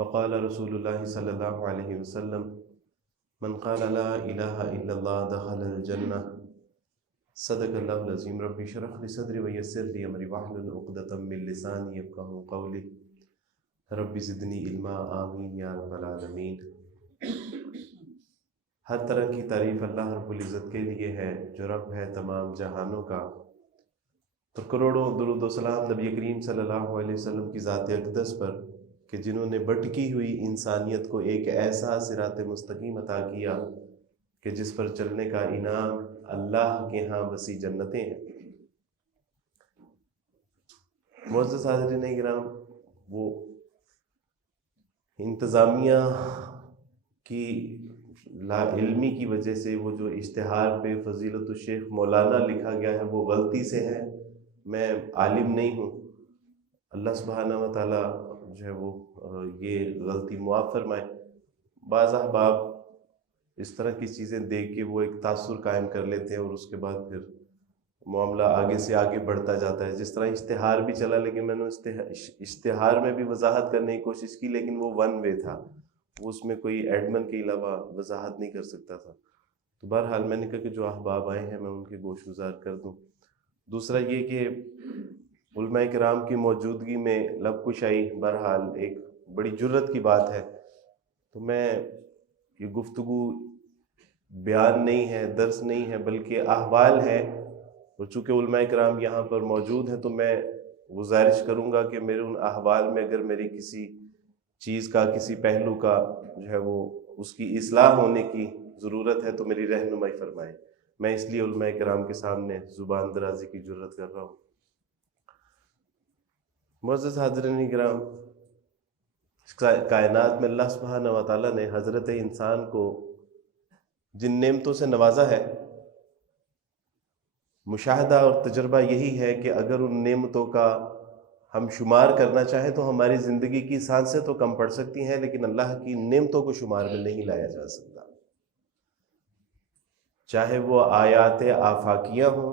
وقال رسول اللہ صلی اللہ علیہ وسلم من قال لا الہ الا اللہ دخل الجنہ صدق اللہ العظیم رب اشرح لی صدری ویسر لی امری واحلل عقدۃ من لسانی یفقہوا قولی رب زدنی علما آمین یا رب العالمین۔ ہر طرح کی تعریف اللہ رب العزت کے لیے ہے جو رب ہے تمام جہانوں کا، اور کروڑوں درود و سلام نبی کریم صلی اللہ علیہ وسلم کی ذات اقدس پر کہ جنہوں نے بھٹکی ہوئی انسانیت کو ایک ایسا صراط مستقیم عطا کیا کہ جس پر چلنے کا انعام اللہ کے ہاں وسیع جنتیں ہیں۔ معزز حاضرین کرام، وہ انتظامیہ کی لا علمی کی وجہ سے وہ جو اشتہار پہ فضیلت الشیخ مولانا لکھا گیا ہے وہ غلطی سے ہے۔ میں عالم نہیں ہوں، اللہ سبحانہ و تعالیٰ جو ہے وہ یہ غلطی معاف فرمائے۔ بعض احباب اس طرح کی چیزیں دیکھ کے وہ ایک تاثر قائم کر لیتے ہیں اور اس کے بعد پھر معاملہ آگے سے آگے بڑھتا جاتا ہے۔ جس طرح اشتہار بھی چلا، لیکن میں نے اشتہار میں بھی وضاحت کرنے کی کوشش کی، لیکن وہ ون وے تھا، اس میں کوئی ایڈمن کے علاوہ وضاحت نہیں کر سکتا تھا۔ تو بہرحال میں نے کہا کہ جو احباب آئے ہیں میں ان کے گوش گزار کر دوں۔ دوسرا یہ کہ علماء کرام کی موجودگی میں لب کشائی بہرحال ایک بڑی جرت کی بات ہے، تو میں یہ گفتگو بیان نہیں ہے، درس نہیں ہے، بلکہ احوال ہے، اور چونکہ علماء کرام یہاں پر موجود ہیں تو میں گزارش کروں گا کہ میرے ان احوال میں اگر میری کسی چیز کا، کسی پہلو کا جو ہے وہ اس کی اصلاح ہونے کی ضرورت ہے تو میری رہنمائی فرمائیں۔ میں اس لیے علماء کرام کے سامنے زبان درازی کی جرت کر رہا ہوں۔ معزز حاضرین کرام، کائنات میں اللہ سبحانہ و تعالیٰ نے حضرت انسان کو جن نعمتوں سے نوازا ہے، مشاہدہ اور تجربہ یہی ہے کہ اگر ان نعمتوں کا ہم شمار کرنا چاہیں تو ہماری زندگی کی سانسیں تو کم پڑ سکتی ہیں، لیکن اللہ کی نعمتوں کو شمار میں نہیں لایا جا سکتا، چاہے وہ آیات آفاقیہ ہوں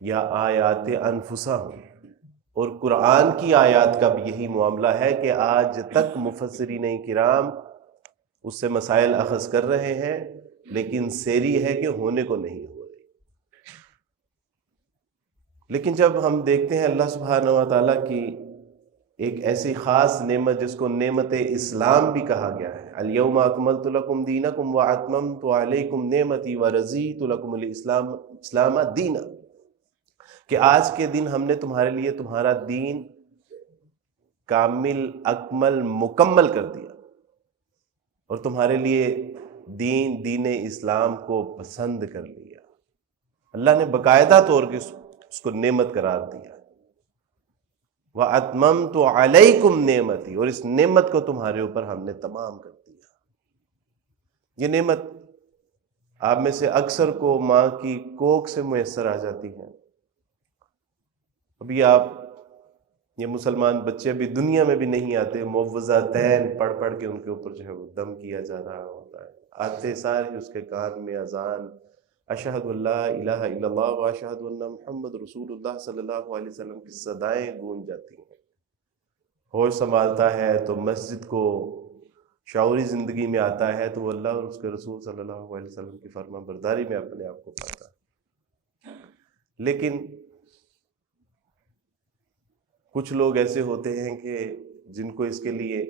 یا آیات انفسہ ہوں۔ اور قرآن کی آیات کا بھی یہی معاملہ ہے کہ آج تک مفسرین کرام اس سے مسائل اخذ کر رہے ہیں، لیکن سیری ہے کہ ہونے کو نہیں ہو رہی۔ لیکن جب ہم دیکھتے ہیں اللہ سبحانہ و تعالیٰ کی ایک ایسی خاص نعمت جس کو نعمت اسلام بھی کہا گیا ہے، الیوم اکملت لکم دینکم واتممت علیکم نعمتی ورضیت لکم الاسلام دینا، کہ آج کے دن ہم نے تمہارے لیے تمہارا دین کامل، اکمل، مکمل کر دیا، اور تمہارے لیے دین اسلام کو پسند کر لیا۔ اللہ نے باقاعدہ طور پہ اس کو نعمت قرار دیا، وَأَتْمَمْتُ عَلَيْكُمْ نِعْمَتِي، اور اس نعمت کو تمہارے اوپر ہم نے تمام کر دیا۔ یہ نعمت آپ میں سے اکثر کو ماں کی کوکھ سے میسر آ جاتی ہے۔ ابھی آپ یہ مسلمان بچے ابھی دنیا میں بھی نہیں آتے، معوذتین پڑھ پڑھ کے ان کے اوپر جو ہے وہ دم کیا جا رہا ہوتا ہے، آتے سارے اس کے کان میں اذان اشہد اللہ الہ الا اللہ و اشہد ان محمد رسول اللہ صلی اللہ علیہ وسلم کی صدائیں گونج جاتی ہیں۔ ہوش سنبھالتا ہے تو مسجد کو شعوری زندگی میں آتا ہے تو وہ اللہ اور اس کے رسول صلی اللہ علیہ وسلم کی فرما برداری میں اپنے آپ کو پاتا ہے۔ لیکن کچھ لوگ ایسے ہوتے ہیں کہ جن کو اس کے لیے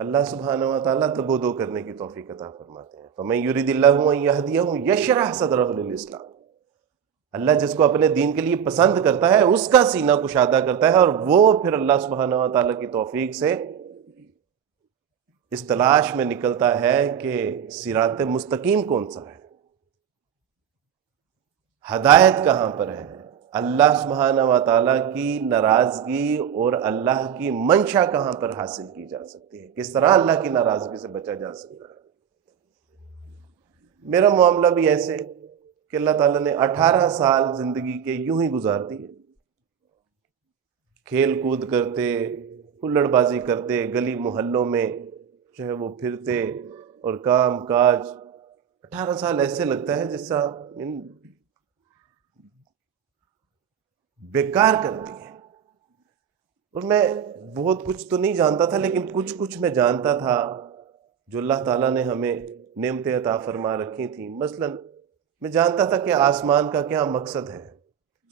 اللہ سبحانہ و تعالیٰ تگ و دو کرنے کی توفیق عطا فرماتے ہیں۔ فَمَن يُرِدِ اللَّهُ أَن يَهْدِيَهُ يَشْرَحْ صَدْرَهُ لِلْإِسْلَامِ، اللہ جس کو اپنے دین کے لیے پسند کرتا ہے اس کا سینہ کشادہ کرتا ہے، اور وہ پھر اللہ سبحانہ و تعالیٰ کی توفیق سے اس تلاش میں نکلتا ہے کہ صراط مستقیم کون سا ہے، ہدایت کہاں پر ہے، اللہ سبحانہ و تعالیٰ کی ناراضگی اور اللہ کی منشا کہاں پر حاصل کی جا سکتی ہے، کس طرح اللہ کی ناراضگی سے بچا جا سکتا ہے۔ میرا معاملہ بھی ایسے کہ اللہ تعالیٰ نے 18 سال زندگی کے یوں ہی گزار دیے، کھیل کود کرتے، ہلڑ بازی کرتے، گلی محلوں میں جو ہے وہ پھرتے اور کام کاج۔ 18 سال ایسے لگتا ہے جس طرح بیکار کر دیے، اور میں بہت کچھ تو نہیں جانتا تھا، لیکن کچھ میں جانتا تھا جو اللہ تعالیٰ نے ہمیں نعمتیں عطا فرما رکھی تھیں. مثلا میں جانتا تھا کہ آسمان کا کیا مقصد ہے،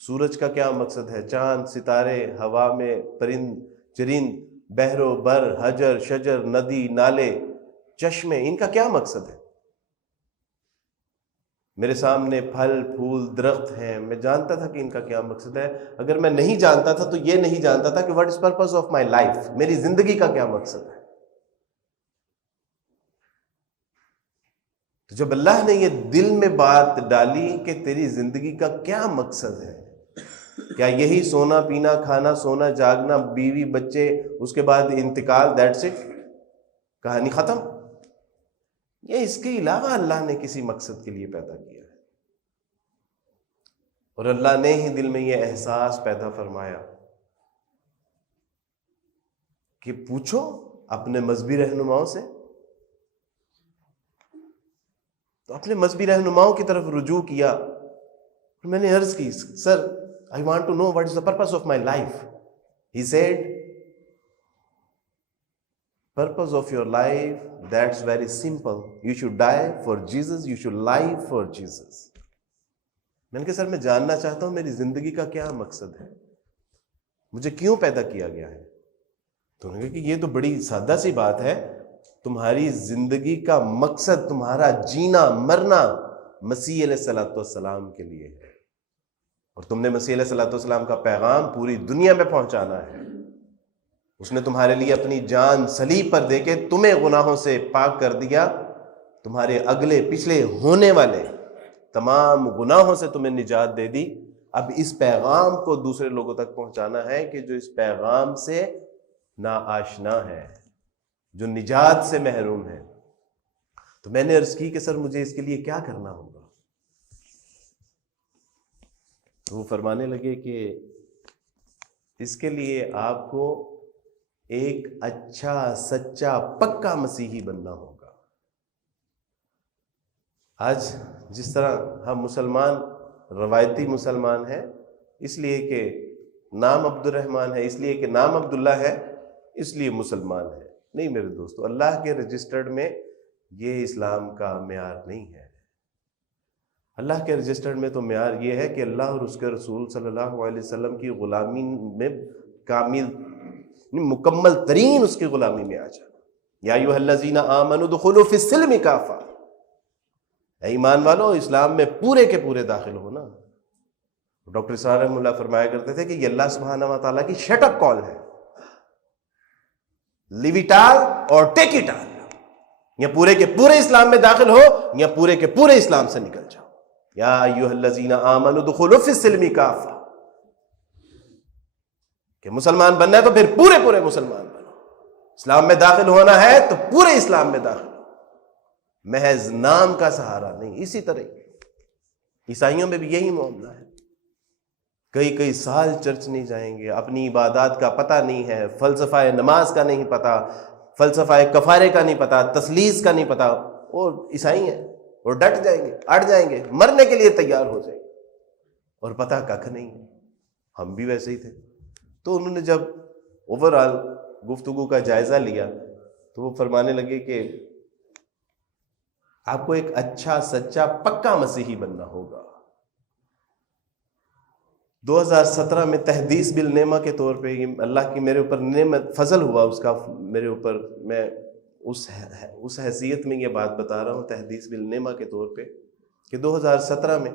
سورج کا کیا مقصد ہے، چاند، ستارے، ہوا میں پرند چرند، بحر و بر، حجر شجر، ندی نالے، چشمے، ان کا کیا مقصد ہے. میرے سامنے پھل پھول درخت ہیں، میں جانتا تھا کہ ان کا کیا مقصد ہے. اگر میں نہیں جانتا تھا تو یہ نہیں جانتا تھا کہ what is purpose of my life, میری زندگی کا کیا مقصد ہے. تو جب اللہ نے یہ دل میں بات ڈالی کہ تیری زندگی کا کیا مقصد ہے، کیا یہی سونا پینا کھانا سونا جاگنا بیوی بچے اس کے بعد انتقال، دیٹس اٹ، کہانی ختم؟ یہ اس کے علاوہ اللہ نے کسی مقصد کے لیے پیدا کیا ہے. اور اللہ نے ہی دل میں یہ احساس پیدا فرمایا کہ پوچھو اپنے مذہبی رہنماؤں سے. تو اپنے مذہبی رہنماؤں کی طرف رجوع کیا. میں نے عرض کی، سر I want to know what is the purpose of my life. He said, purpose of your life, that's very simple. You should die for Jesus, you should live for Jesus. میں نے کہا سر میں جاننا چاہتا ہوں میری زندگی کا کیا مقصد ہے، مجھے کیوں پیدا کیا گیا ہے. تو انہوں نے کہا کہ یہ تو بڑی سادہ سی بات ہے، تمہاری زندگی کا مقصد، تمہارا جینا مرنا مسیح علیہ الصلوۃ والسلام کے لیے ہے، اور تم نے مسیح علیہ الصلوۃ والسلام کا پیغام پوری دنیا میں پہنچانا ہے. اس نے تمہارے لیے اپنی جان صلیب پر دے کے تمہیں گناہوں سے پاک کر دیا، تمہارے اگلے پچھلے ہونے والے تمام گناہوں سے تمہیں نجات دے دی. اب اس پیغام کو دوسرے لوگوں تک پہنچانا ہے کہ جو اس پیغام سے ناآشنا ہے، جو نجات سے محروم ہے. تو میں نے عرض کی کہ سر مجھے اس کے لیے کیا کرنا ہوگا. وہ فرمانے لگے کہ اس کے لیے آپ کو ایک اچھا سچا پکا مسیحی بننا ہوگا. آج جس طرح ہم مسلمان روایتی مسلمان ہیں، اس لیے کہ نام عبد الرحمن ہے، اس لیے کہ نام عبداللہ ہے، اس لیے مسلمان ہے. نہیں میرے دوستو، اللہ کے رجسٹرڈ میں یہ اسلام کا معیار نہیں ہے. اللہ کے رجسٹر میں تو معیار یہ ہے کہ اللہ اور اس کے رسول صلی اللہ علیہ وسلم کی غلامی میں کامل مکمل ترین اس کی غلامی میں آ جانا. یا ایھا الذین آمنوا ادخلوا فی السلم کافہ، اے ایمان والو اسلام میں پورے کے پورے داخل ہونا. ڈاکٹر اسرار رحمہ اللہ فرمایا کرتے تھے کہ یہ اللہ سبحانہ و تعالیٰ کی شٹ اپ کال ہے، لیو اٹ آل اور ٹیک اٹ آل. یا پورے کے پورے اسلام میں داخل ہو یا پورے کے پورے اسلام سے نکل جاؤ. یا ایھا الذین آمنوا ادخلوا فی السلم کافہ، کہ مسلمان بننا ہے تو پھر پورے پورے مسلمان بنو. اسلام میں داخل ہونا ہے تو پورے اسلام میں داخل ہو، محض نام کا سہارا نہیں. اسی طرح عیسائیوں میں بھی یہی معاملہ ہے. کئی سال چرچ نہیں جائیں گے، اپنی عبادات کا پتہ نہیں ہے، فلسفہ نماز کا نہیں پتہ، فلسفہ کفارے کا نہیں پتہ، تثلیث کا نہیں پتہ، اور عیسائی ہیں اور ڈٹ جائیں گے، اڑ جائیں گے، مرنے کے لیے تیار ہو جائیں گے، اور پتہ ککھ نہیں. ہم بھی ویسے ہی تھے. تو انہوں نے جب اوور آل گفتگو کا جائزہ لیا تو وہ فرمانے لگے کہ آپ کو ایک اچھا سچا پکا مسیحی بننا ہوگا. 2017 میں تحدیث بالنعمہ کے طور پہ اللہ کی میرے اوپر نعمت فضل ہوا اس کا میرے اوپر، میں اس حیثیت میں یہ بات بتا رہا ہوں تحدیث بالنعمہ کے طور پہ، کہ 2017 میں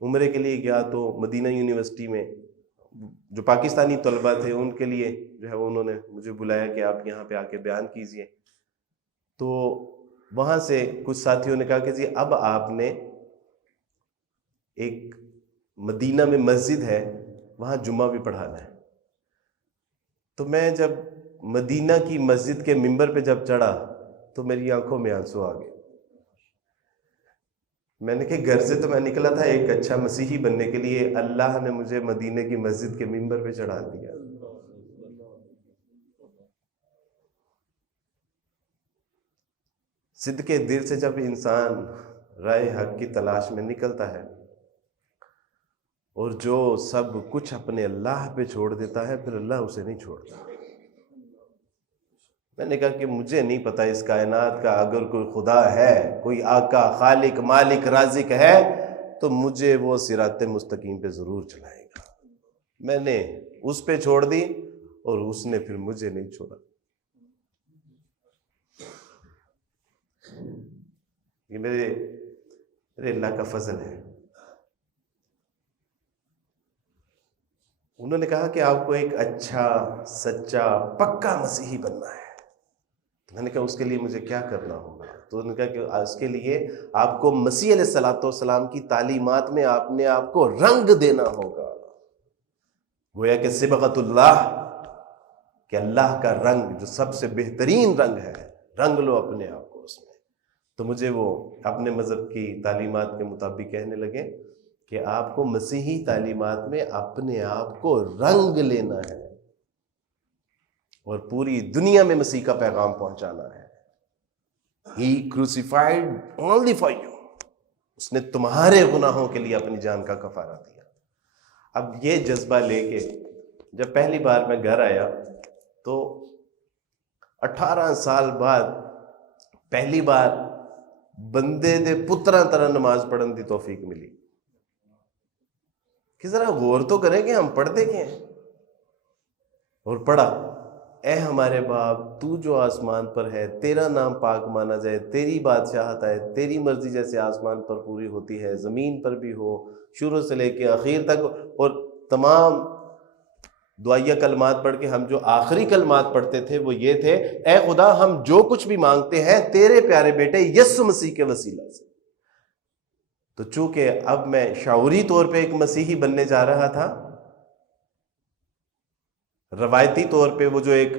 عمرے کے لیے گیا تو مدینہ یونیورسٹی میں جو پاکستانی طلباء تھے ان کے لیے جو ہے انہوں نے مجھے بلایا کہ آپ یہاں پہ آ کے بیان کیجئے. تو وہاں سے کچھ ساتھیوں نے کہا کہ جی اب آپ نے ایک مدینہ میں مسجد ہے وہاں جمعہ بھی پڑھانا ہے. تو میں جب مدینہ کی مسجد کے ممبر پہ جب چڑھا تو میری آنکھوں میں آنسو آ گئے. میں نے کہ گھر سے تو میں نکلا تھا ایک اچھا مسیحی بننے کے لیے، اللہ نے مجھے مدینہ کی مسجد کے ممبر پہ چڑھا دیا. صدقے دل سے جب انسان راہ حق کی تلاش میں نکلتا ہے، اور جو سب کچھ اپنے اللہ پہ چھوڑ دیتا ہے پھر اللہ اسے نہیں چھوڑتا۔ میں نے کہا کہ مجھے نہیں پتا اس کائنات کا اگر کوئی خدا ہے، کوئی آقا، خالق، مالک، رازق ہے تو مجھے وہ صراط مستقیم پہ ضرور چلائے گا۔ میں نے اس پہ چھوڑ دی اور اس نے پھر مجھے نہیں چھوڑا۔ یہ میرے اللہ کا فضل ہے۔ انہوں نے کہا کہ آپ کو ایک اچھا، سچا، پکا مسیحی بننا ہے۔ میں نے کہا اس کے لیے مجھے کیا کرنا ہوگا؟ تو انہوں نے کہا کہ اس کے لیے آپ کو مسیح علیہ الصلوۃ والسلام کی تعلیمات میں اپنے آپ کو رنگ دینا ہوگا، گویا کہ صبغۃ اللہ، کہ اللہ کا رنگ جو سب سے بہترین رنگ ہے، رنگ لو اپنے آپ کو اس میں۔ تو مجھے وہ اپنے مذہب کی تعلیمات کے مطابق کہنے لگے کہ آپ کو مسیحی تعلیمات میں اپنے آپ کو رنگ لینا ہے اور پوری دنیا میں مسیح کا پیغام پہنچانا ہے۔ He crucified only for you، اس نے تمہارے گناہوں کے لیے اپنی جان کا کفارہ دیا۔ اب یہ جذبہ لے کے جب پہلی بار میں گھر آیا تو 18 سال بعد پہلی بار بندے دے پتراں طرح نماز پڑھن دی توفیق ملی۔ کہ ذرا غور تو کریں کہ ہم پڑھتے کیا ہیں؟ اور پڑھا، اے ہمارے باپ تو جو آسمان پر ہے، تیرا نام پاک مانا جائے، تیری بادشاہت آئے، تیری مرضی جیسے آسمان پر پوری ہوتی ہے زمین پر بھی ہو، شروع سے لے کے آخر تک۔ اور تمام دعائیہ کلمات پڑھ کے ہم جو آخری کلمات پڑھتے تھے وہ یہ تھے، اے خدا ہم جو کچھ بھی مانگتے ہیں تیرے پیارے بیٹے یسوع مسیح کے وسیلہ سے۔ تو چونکہ اب میں شعوری طور پہ ایک مسیحی بننے جا رہا تھا، روایتی طور پہ وہ جو ایک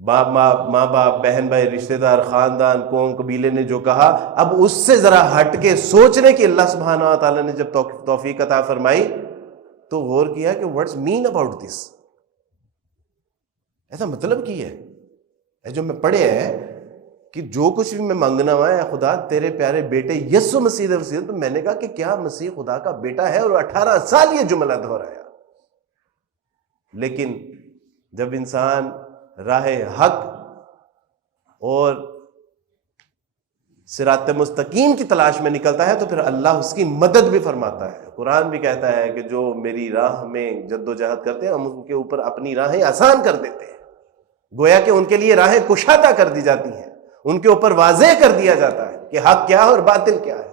ماں باپ، بہن بھائی، رشتہ دار، خاندان، قوم، قبیلے نے جو کہا، اب اس سے ذرا ہٹ کے سوچنے کی اللہ سبحانہ و تعالیٰ نے جب توفیق عطا فرمائی تو غور کیا کہ واٹس مین اباؤٹ دس، ایسا مطلب کی ہے جو میں پڑھے ہے کہ جو کچھ بھی میں مانگنا ہوا ہے خدا تیرے پیارے بیٹے یسوع مسیح دے وسیلے۔ تو میں نے کہا کہ کیا مسیح خدا کا بیٹا ہے؟ اور 18 سال یہ جملہ دہرایا۔ لیکن جب انسان راہ حق اور صراط مستقیم کی تلاش میں نکلتا ہے تو پھر اللہ اس کی مدد بھی فرماتا ہے۔ قرآن بھی کہتا ہے کہ جو میری راہ میں جد و جہد کرتے ہیں ہم ان کے اوپر اپنی راہیں آسان کر دیتے ہیں، گویا کہ ان کے لیے راہیں کشادہ کر دی جاتی ہیں، ان کے اوپر واضح کر دیا جاتا ہے کہ حق کیا ہے اور باطل کیا ہے۔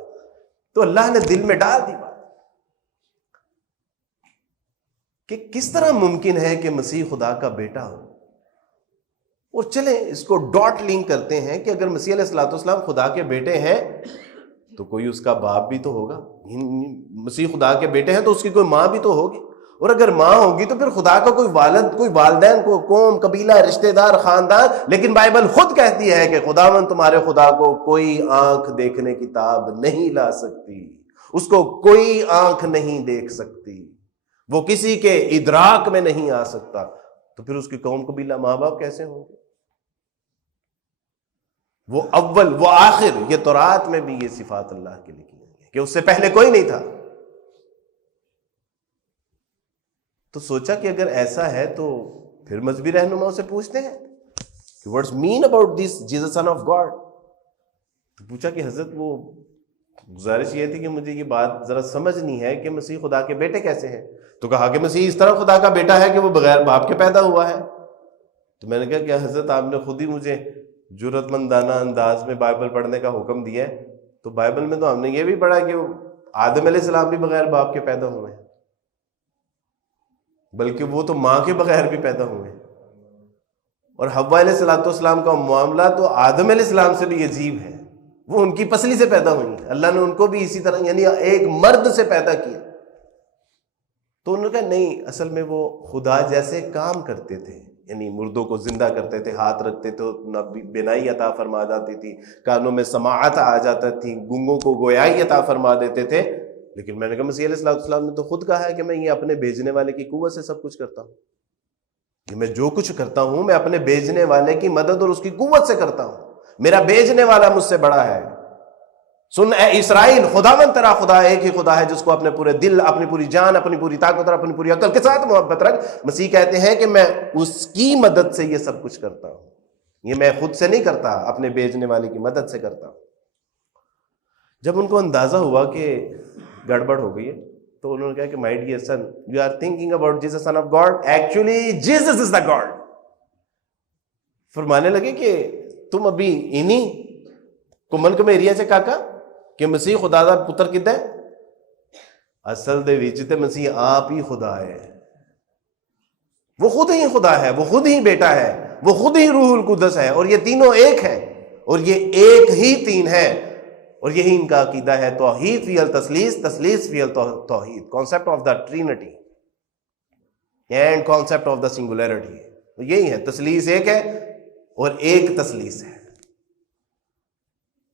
تو اللہ نے دل میں ڈال دی بات کہ کس طرح ممکن ہے کہ مسیح خدا کا بیٹا ہو۔ اور چلیں اس کو ڈاٹ لنک کرتے ہیں کہ اگر مسیح علیہ الصلوۃ والسلام خدا کے بیٹے ہیں تو کوئی اس کا باپ بھی تو ہوگا، مسیح خدا کے بیٹے ہیں تو اس کی کوئی ماں بھی تو ہوگی، اور اگر ماں ہوگی تو پھر خدا کا کوئی والد، کوئی والدین، کوئی قوم، قبیلہ، رشتہ دار، خاندان۔ لیکن بائبل خود کہتی ہے کہ خداوند تمہارے خدا کو کوئی آنکھ دیکھنے کی تاب نہیں لا سکتی، اس کو کوئی آنکھ نہیں دیکھ سکتی، وہ کسی کے ادراک میں نہیں آ سکتا۔ تو پھر اس کی قوم، قبیلہ، ماں باپ کیسے ہوں گے؟ وہ اول، وہ آخر، یہ تورات میں بھی یہ صفات اللہ کی لکھی ہوئی ہے کہ اس سے پہلے کوئی نہیں تھا۔ تو سوچا کہ اگر ایسا ہے تو پھر مذہبی رہنماؤں سے پوچھتے ہیں کہ what's mean about this Jesus son of God. تو پوچھا کہ حضرت وہ گزارش یہ تھی کہ مجھے یہ بات ذرا سمجھنی ہے کہ مسیح خدا کے بیٹے کیسے ہیں۔ تو کہا کہ مسیح اس طرح خدا کا بیٹا ہے کہ وہ بغیر باپ کے پیدا ہوا ہے۔ تو میں نے کہا کہ حضرت آپ نے خود ہی مجھے جرأت مندانہ انداز میں بائبل پڑھنے کا حکم دیا ہے، تو بائبل میں تو ہم نے یہ بھی پڑھا کہ آدم علیہ السلام بھی بغیر باپ کے پیدا ہوئے ہیں، بلکہ وہ تو ماں کے بغیر بھی پیدا ہوئے ہیں، اور حوا علیہ السلام کا معاملہ تو آدم علیہ السلام سے بھی عجیب ہے، وہ ان کی پسلی سے پیدا ہوئی ہیں، اللہ نے ان کو بھی اسی طرح یعنی ایک مرد سے پیدا کیا۔ تو انہوں نے کہا نہیں، اصل میں وہ خدا جیسے کام کرتے تھے، یعنی مردوں کو زندہ کرتے تھے، ہاتھ رکھتے تھے تو بینائی عطا فرما جاتی تھی، کانوں میں سماعت آ جاتا تھی، گونگوں کو گویائی عطا فرما دیتے تھے۔ لیکن میں نے کہا مسیح علیہ السلام نے تو خود کہا ہے کہ میں یہ اپنے بھیجنے والے کی قوت سے سب کچھ کرتا ہوں، کہ میں جو کچھ کرتا ہوں میں اپنے بھیجنے والے کی مدد اور اس کی قوت سے کرتا ہوں، میرا بھیجنے والا مجھ سے بڑا ہے۔ سن اے اسرائیل، خداوند تیرا خدا ایک ہی خدا ہے جس کو اپنے پورے دل، اپنی پوری جان، اپنی پوری طاقت اور اپنی پوری عقل کے ساتھ محبت رکھ۔ مسیح کہتے ہیں کہ میں اس کی مدد سے یہ سب کچھ کرتا ہوں، یہ میں خود سے نہیں کرتا، اپنے بھیجنے والے کی مدد سے کرتا ہوں۔ جب ان کو اندازہ ہوا کہ گڑبڑ ہو گئی ہے تو انہوں نے کہا کہ my dear son, you are thinking about Jesus son of God, actually Jesus is the God. فرمانے لگے کہ تم ابھی انہی کو من میں ایریا سے کہا کہ مسیح خدا دا پتر کدھا ہے؟ اصل دے وچ تے مسیح آپ ہی خدا ہے، وہ خود ہی خدا ہے، وہ خود ہی بیٹا ہے، وہ خود ہی روح القدس ہے، اور یہ تینوں ایک ہیں، اور یہ ایک ہی تین ہے، اور یہی ان کا عقیدہ ہے، توحید فی التثلیث، تثلیث فی التوحید، concept of the trinity and concept of the singularity. یہی ہے، تثلیث ایک ہے اور ایک تثلیث ہے۔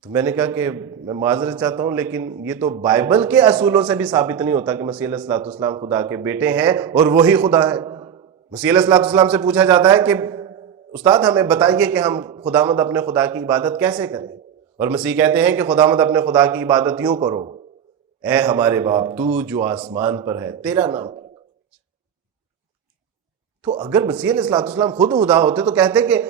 تو میں نے کہا کہ میں معذرت چاہتا ہوں، لیکن یہ تو بائبل کے اصولوں سے بھی ثابت نہیں ہوتا کہ مسیح علیہ الصلوۃ والسلام خدا کے بیٹے ہیں اور وہی خدا ہے۔ مسیح علیہ الصلوۃ والسلام سے پوچھا جاتا ہے کہ استاد ہمیں بتائیے کہ ہم خداوند اپنے خدا کی عبادت کیسے کریں، اور مسیح کہتے ہیں کہ خداوند اپنے خدا کی عبادت یوں کرو، اے ہمارے باپ تو جو آسمان پر ہے، تیرا نام۔ تو اگر مسیح علیہ الصلوۃ والسلام خود خدا ہوتے تو کہتے کہ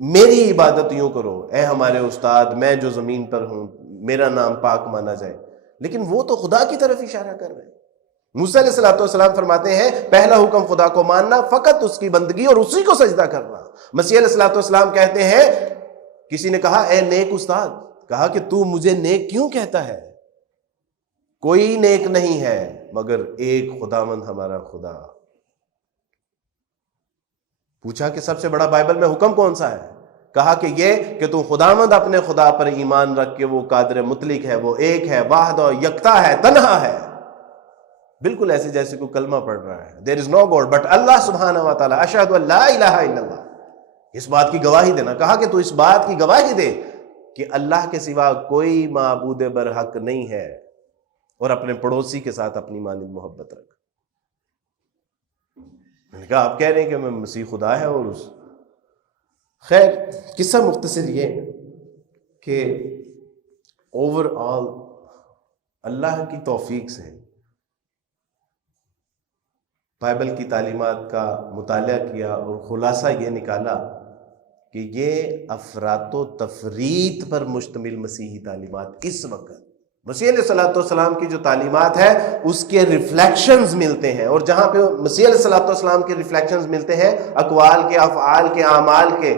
میری عبادت یوں کرو، اے ہمارے استاد میں جو زمین پر ہوں میرا نام پاک مانا جائے، لیکن وہ تو خدا کی طرف اشارہ کر رہے ہیں۔ موسیٰ علیہ الصلوۃ والسلام فرماتے ہیں پہلا حکم خدا کو ماننا، فقط اس کی بندگی اور اسی کو سجدہ کرنا۔ مسیح علیہ الصلوۃ والسلام کہتے ہیں، کسی نے کہا اے نیک استاد، کہا کہ تو مجھے نیک کیوں کہتا ہے؟ کوئی نیک نہیں ہے مگر ایک خداوند ہمارا خدا۔ پوچھا کہ سب سے بڑا بائبل میں حکم کون سا ہے؟ کہا کہ یہ کہ تو خداوند اپنے خدا پر ایمان رکھ کے وہ قادر مطلق ہے، وہ ایک ہے، واحد اور یکتا ہے، تنہا ہے۔ بالکل ایسے جیسے کوئی کلمہ پڑھ رہا ہے، دیر از نو گاڈ بٹ اللہ سبحانہ و تعالی، اشہد ان لا الہ الا اللہ، اس بات کی گواہی دینا۔ کہا کہ تو اس بات کی گواہی دے کہ اللہ کے سوا کوئی معبود برحق نہیں ہے، اور اپنے پڑوسی کے ساتھ اپنی مانند محبت رکھ۔ میں نے کہا آپ کہہ رہے ہیں کہ میں مسیح خدا ہے اور اس خیر قصہ مختصر یہ کہ اوور آل اللہ کی توفیق سے بائبل کی تعلیمات کا مطالعہ کیا اور خلاصہ یہ نکالا کہ یہ افراط و تفریط پر مشتمل مسیحی تعلیمات اس وقت مسیح علیہ الصلوۃ والسلام کی جو تعلیمات ہے اس کے ریفلیکشنز ملتے ہیں، اور جہاں پہ مسیح علیہ الصلوۃ والسلام کے ریفلیکشنز ملتے ہیں اقوال کے، افعال کے، اعمال کے،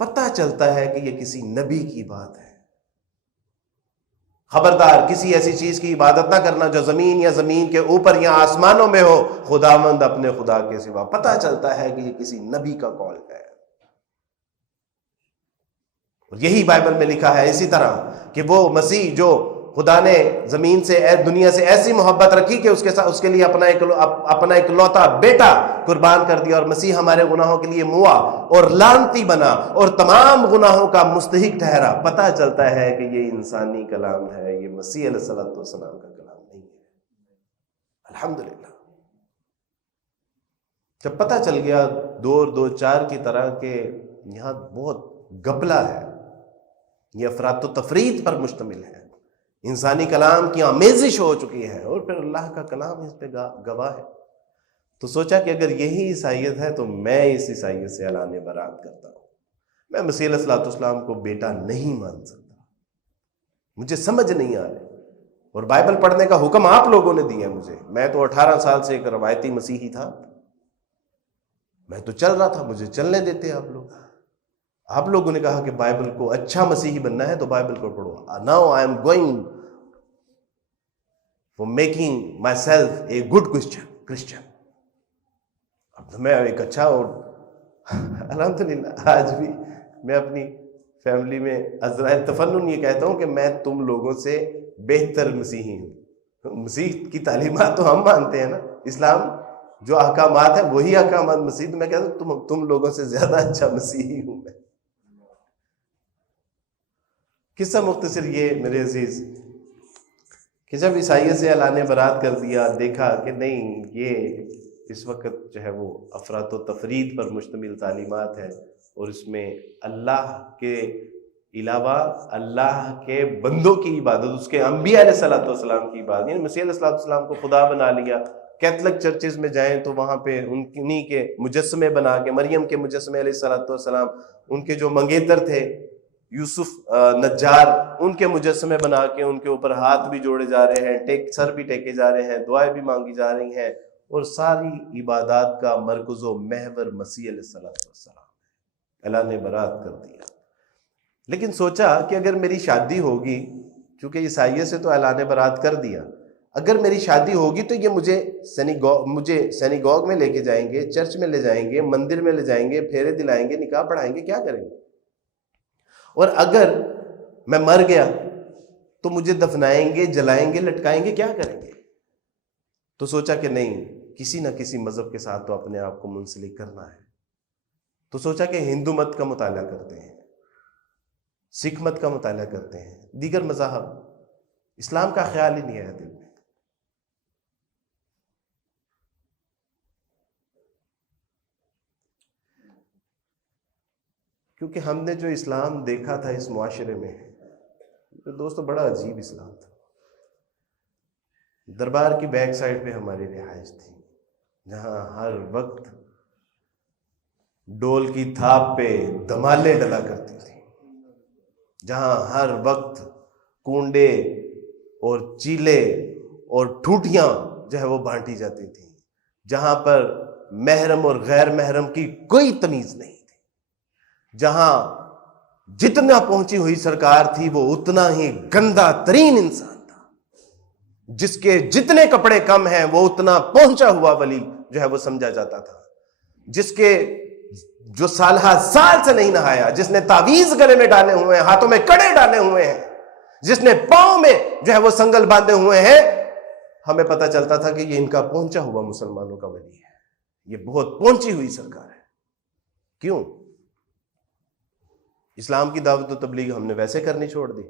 پتہ چلتا ہے کہ یہ کسی نبی کی بات ہے۔ خبردار کسی ایسی چیز کی عبادت نہ کرنا جو زمین یا زمین کے اوپر یا آسمانوں میں ہو خداوند اپنے خدا کے سوا۔ پتہ چلتا ہے کہ یہ کسی نبی کا قول ہے، اور یہی بائبل میں لکھا ہے اسی طرح کہ وہ مسیح جو خدا نے زمین سے دنیا سے ایسی محبت رکھی کہ اس کے لیے اپنا اکلوتا بیٹا قربان کر دیا، اور مسیح ہمارے گناہوں کے لیے موا اور لعنتی بنا اور تمام گناہوں کا مستحق ٹھہرا۔ پتہ چلتا ہے کہ یہ انسانی کلام ہے، یہ مسیح علیہ الصلوۃ والسلام کا کلام نہیں ہے۔ الحمدللہ جب پتہ چل گیا دو چار کی طرح کہ یہاں بہت گپلا ہے، یہ افراط و تفریط پر مشتمل ہے، انسانی کلام کی آمیزش ہو چکی ہے، اور پھر اللہ کا کلام اس پہ گواہ ہے، تو سوچا کہ اگر یہی عیسائیت ہے تو میں اس عیسائیت سے اعلان برات کرتا ہوں۔ میں مسیح علیہ الصلوۃ والسلام کو بیٹا نہیں مان سکتا، مجھے سمجھ نہیں آ رہی، اور بائبل پڑھنے کا حکم آپ لوگوں نے دیا مجھے۔ میں تو 18 سال سے ایک روایتی مسیحی تھا، میں تو چل رہا تھا، مجھے چلنے دیتے آپ لوگوں نے کہا کہ بائبل کو اچھا مسیحی بننا ہے تو بائبل کو پڑھو۔ Now I am going for making my self a good Christian. اب میں ایک اچھا، اور الحمدللہ آج بھی میں اپنی فیملی میں عذرائے تفنن یہ کہتا ہوں کہ میں تم لوگوں سے بہتر مسیحی ہوں۔ مسیح کی تعلیمات تو ہم مانتے ہیں نا، اسلام جو احکامات ہیں وہی احکامات مسیح، تو میں کہتا ہوں تم لوگوں سے زیادہ اچھا مسیحی ہوں میں۔ قصہ مختصر یہ میرے عزیز کہ جب عیسائیت سے اعلان برات کر دیا، دیکھا کہ نہیں یہ اس وقت جو ہے وہ افراط و تفریط پر مشتمل تعلیمات ہے، اور اس میں اللہ کے علاوہ اللہ کے بندوں کی عبادت، اس کے انبیاء علیہ الصلوۃ والسلام کی عبادت، یعنی مسیح علیہ الصلوۃ والسلام کو خدا بنا لیا. کیتھولک چرچز میں جائیں تو وہاں پہ انہی کے مجسمے بنا کے، مریم کے مجسمے علیہ الصلوۃ والسلام، ان کے جو منگیتر تھے یوسف نجار، ان کے مجسمے بنا کے ان کے اوپر ہاتھ بھی جوڑے جا رہے ہیں، سر بھی ٹیکے جا رہے ہیں، دعائیں بھی مانگی جا رہی ہیں، اور ساری عبادات کا مرکز و محور مسیح علیہ الصلوۃ والسلام. اللہ نے برات کر دیا. لیکن سوچا کہ اگر میری شادی ہوگی، چونکہ عیسائیت سے تو اعلان برات کر دیا، اگر میری شادی ہوگی تو یہ مجھے سینیگوگ میں لے کے جائیں گے، چرچ میں لے جائیں گے، مندر میں لے جائیں گے، پھیرے دلائیں گے، نکاح پڑھائیں گے، کیا کریں گے؟ اور اگر میں مر گیا تو مجھے دفنائیں گے، جلائیں گے، لٹکائیں گے، کیا کریں گے؟ تو سوچا کہ نہیں، کسی نہ کسی مذہب کے ساتھ تو اپنے آپ کو منسلک کرنا ہے. تو سوچا کہ ہندو مت کا مطالعہ کرتے ہیں، سکھ مت کا مطالعہ کرتے ہیں، دیگر مذاہب. اسلام کا خیال ہی نہیں ہے دل میں. کیونکہ ہم نے جو اسلام دیکھا تھا اس معاشرے میں، تو دوستو بڑا عجیب اسلام تھا. دربار کی بیک سائڈ پہ ہماری رہائش تھی، جہاں ہر وقت ڈول کی تھاپ پہ دمالے ڈلا کرتی تھی، جہاں ہر وقت کونڈے اور چیلے اور ٹھوٹیاں جو ہے وہ بانٹی جاتی تھیں، جہاں پر محرم اور غیر محرم کی کوئی تمیز نہیں تھی، جہاں جتنا پہنچی ہوئی سرکار تھی وہ اتنا ہی گندا ترین انسان تھا، جس کے جتنے کپڑے کم ہیں وہ اتنا پہنچا ہوا ولی جو ہے وہ سمجھا جاتا تھا، جس کے جو سالہ سال سے نہیں نہایا، جس نے تعویذ گلے میں ڈالے ہوئے ہیں، ہاتھوں میں کڑے ڈالے ہوئے ہیں، جس نے پاؤں میں جو ہے وہ سنگل باندھے ہوئے ہیں، ہمیں پتہ چلتا تھا کہ یہ ان کا پہنچا ہوا مسلمانوں کا ولی ہے، یہ بہت پہنچی ہوئی سرکار ہے. کیوں؟ اسلام کی دعوت و تبلیغ ہم نے ویسے کرنی چھوڑ دی،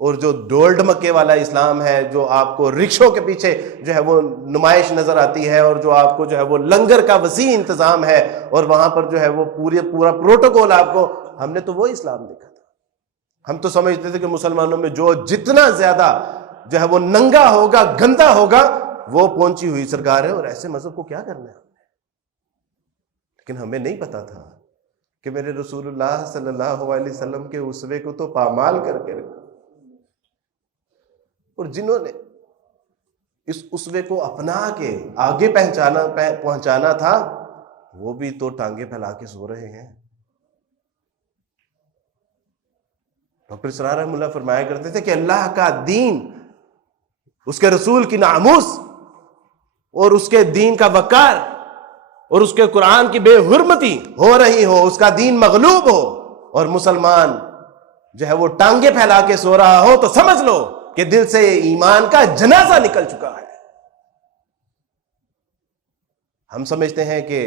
اور جو ڈول ڈمکے والا اسلام ہے، جو آپ کو رکشوں کے پیچھے جو ہے وہ نمائش نظر آتی ہے، اور جو آپ کو جو ہے وہ لنگر کا وسیع انتظام ہے، اور وہاں پر جو ہے وہ پورا پروٹوکول آپ کو، ہم نے تو وہ اسلام دیکھا تھا. ہم تو سمجھتے تھے کہ مسلمانوں میں جو جتنا زیادہ جو ہے وہ ننگا ہوگا، گندا ہوگا، وہ پہنچی ہوئی سرکار ہے، اور ایسے مذہب کو کیا کرنا ہے. لیکن ہمیں نہیں پتا تھا کہ میرے رسول اللہ صلی اللہ علیہ وسلم کے اسوے کو تو پامال کر کے رکھا، اور جنہوں نے اس اسوے کو اپنا کے آگے پہنچانا تھا، وہ بھی تو ٹانگیں پھیلا کے سو رہے ہیں. ڈاکٹر اسرار رحمہ اللہ فرمایا کرتے تھے کہ اللہ کا دین، اس کے رسول کی ناموس اور اس کے دین کا وقار اور اس کے قرآن کی بے حرمتی ہو رہی ہو، اس کا دین مغلوب ہو، اور مسلمان جو ہے وہ ٹانگیں پھیلا کے سو رہا ہو، تو سمجھ لو کہ دل سے ایمان کا جنازہ نکل چکا ہے. ہم سمجھتے ہیں کہ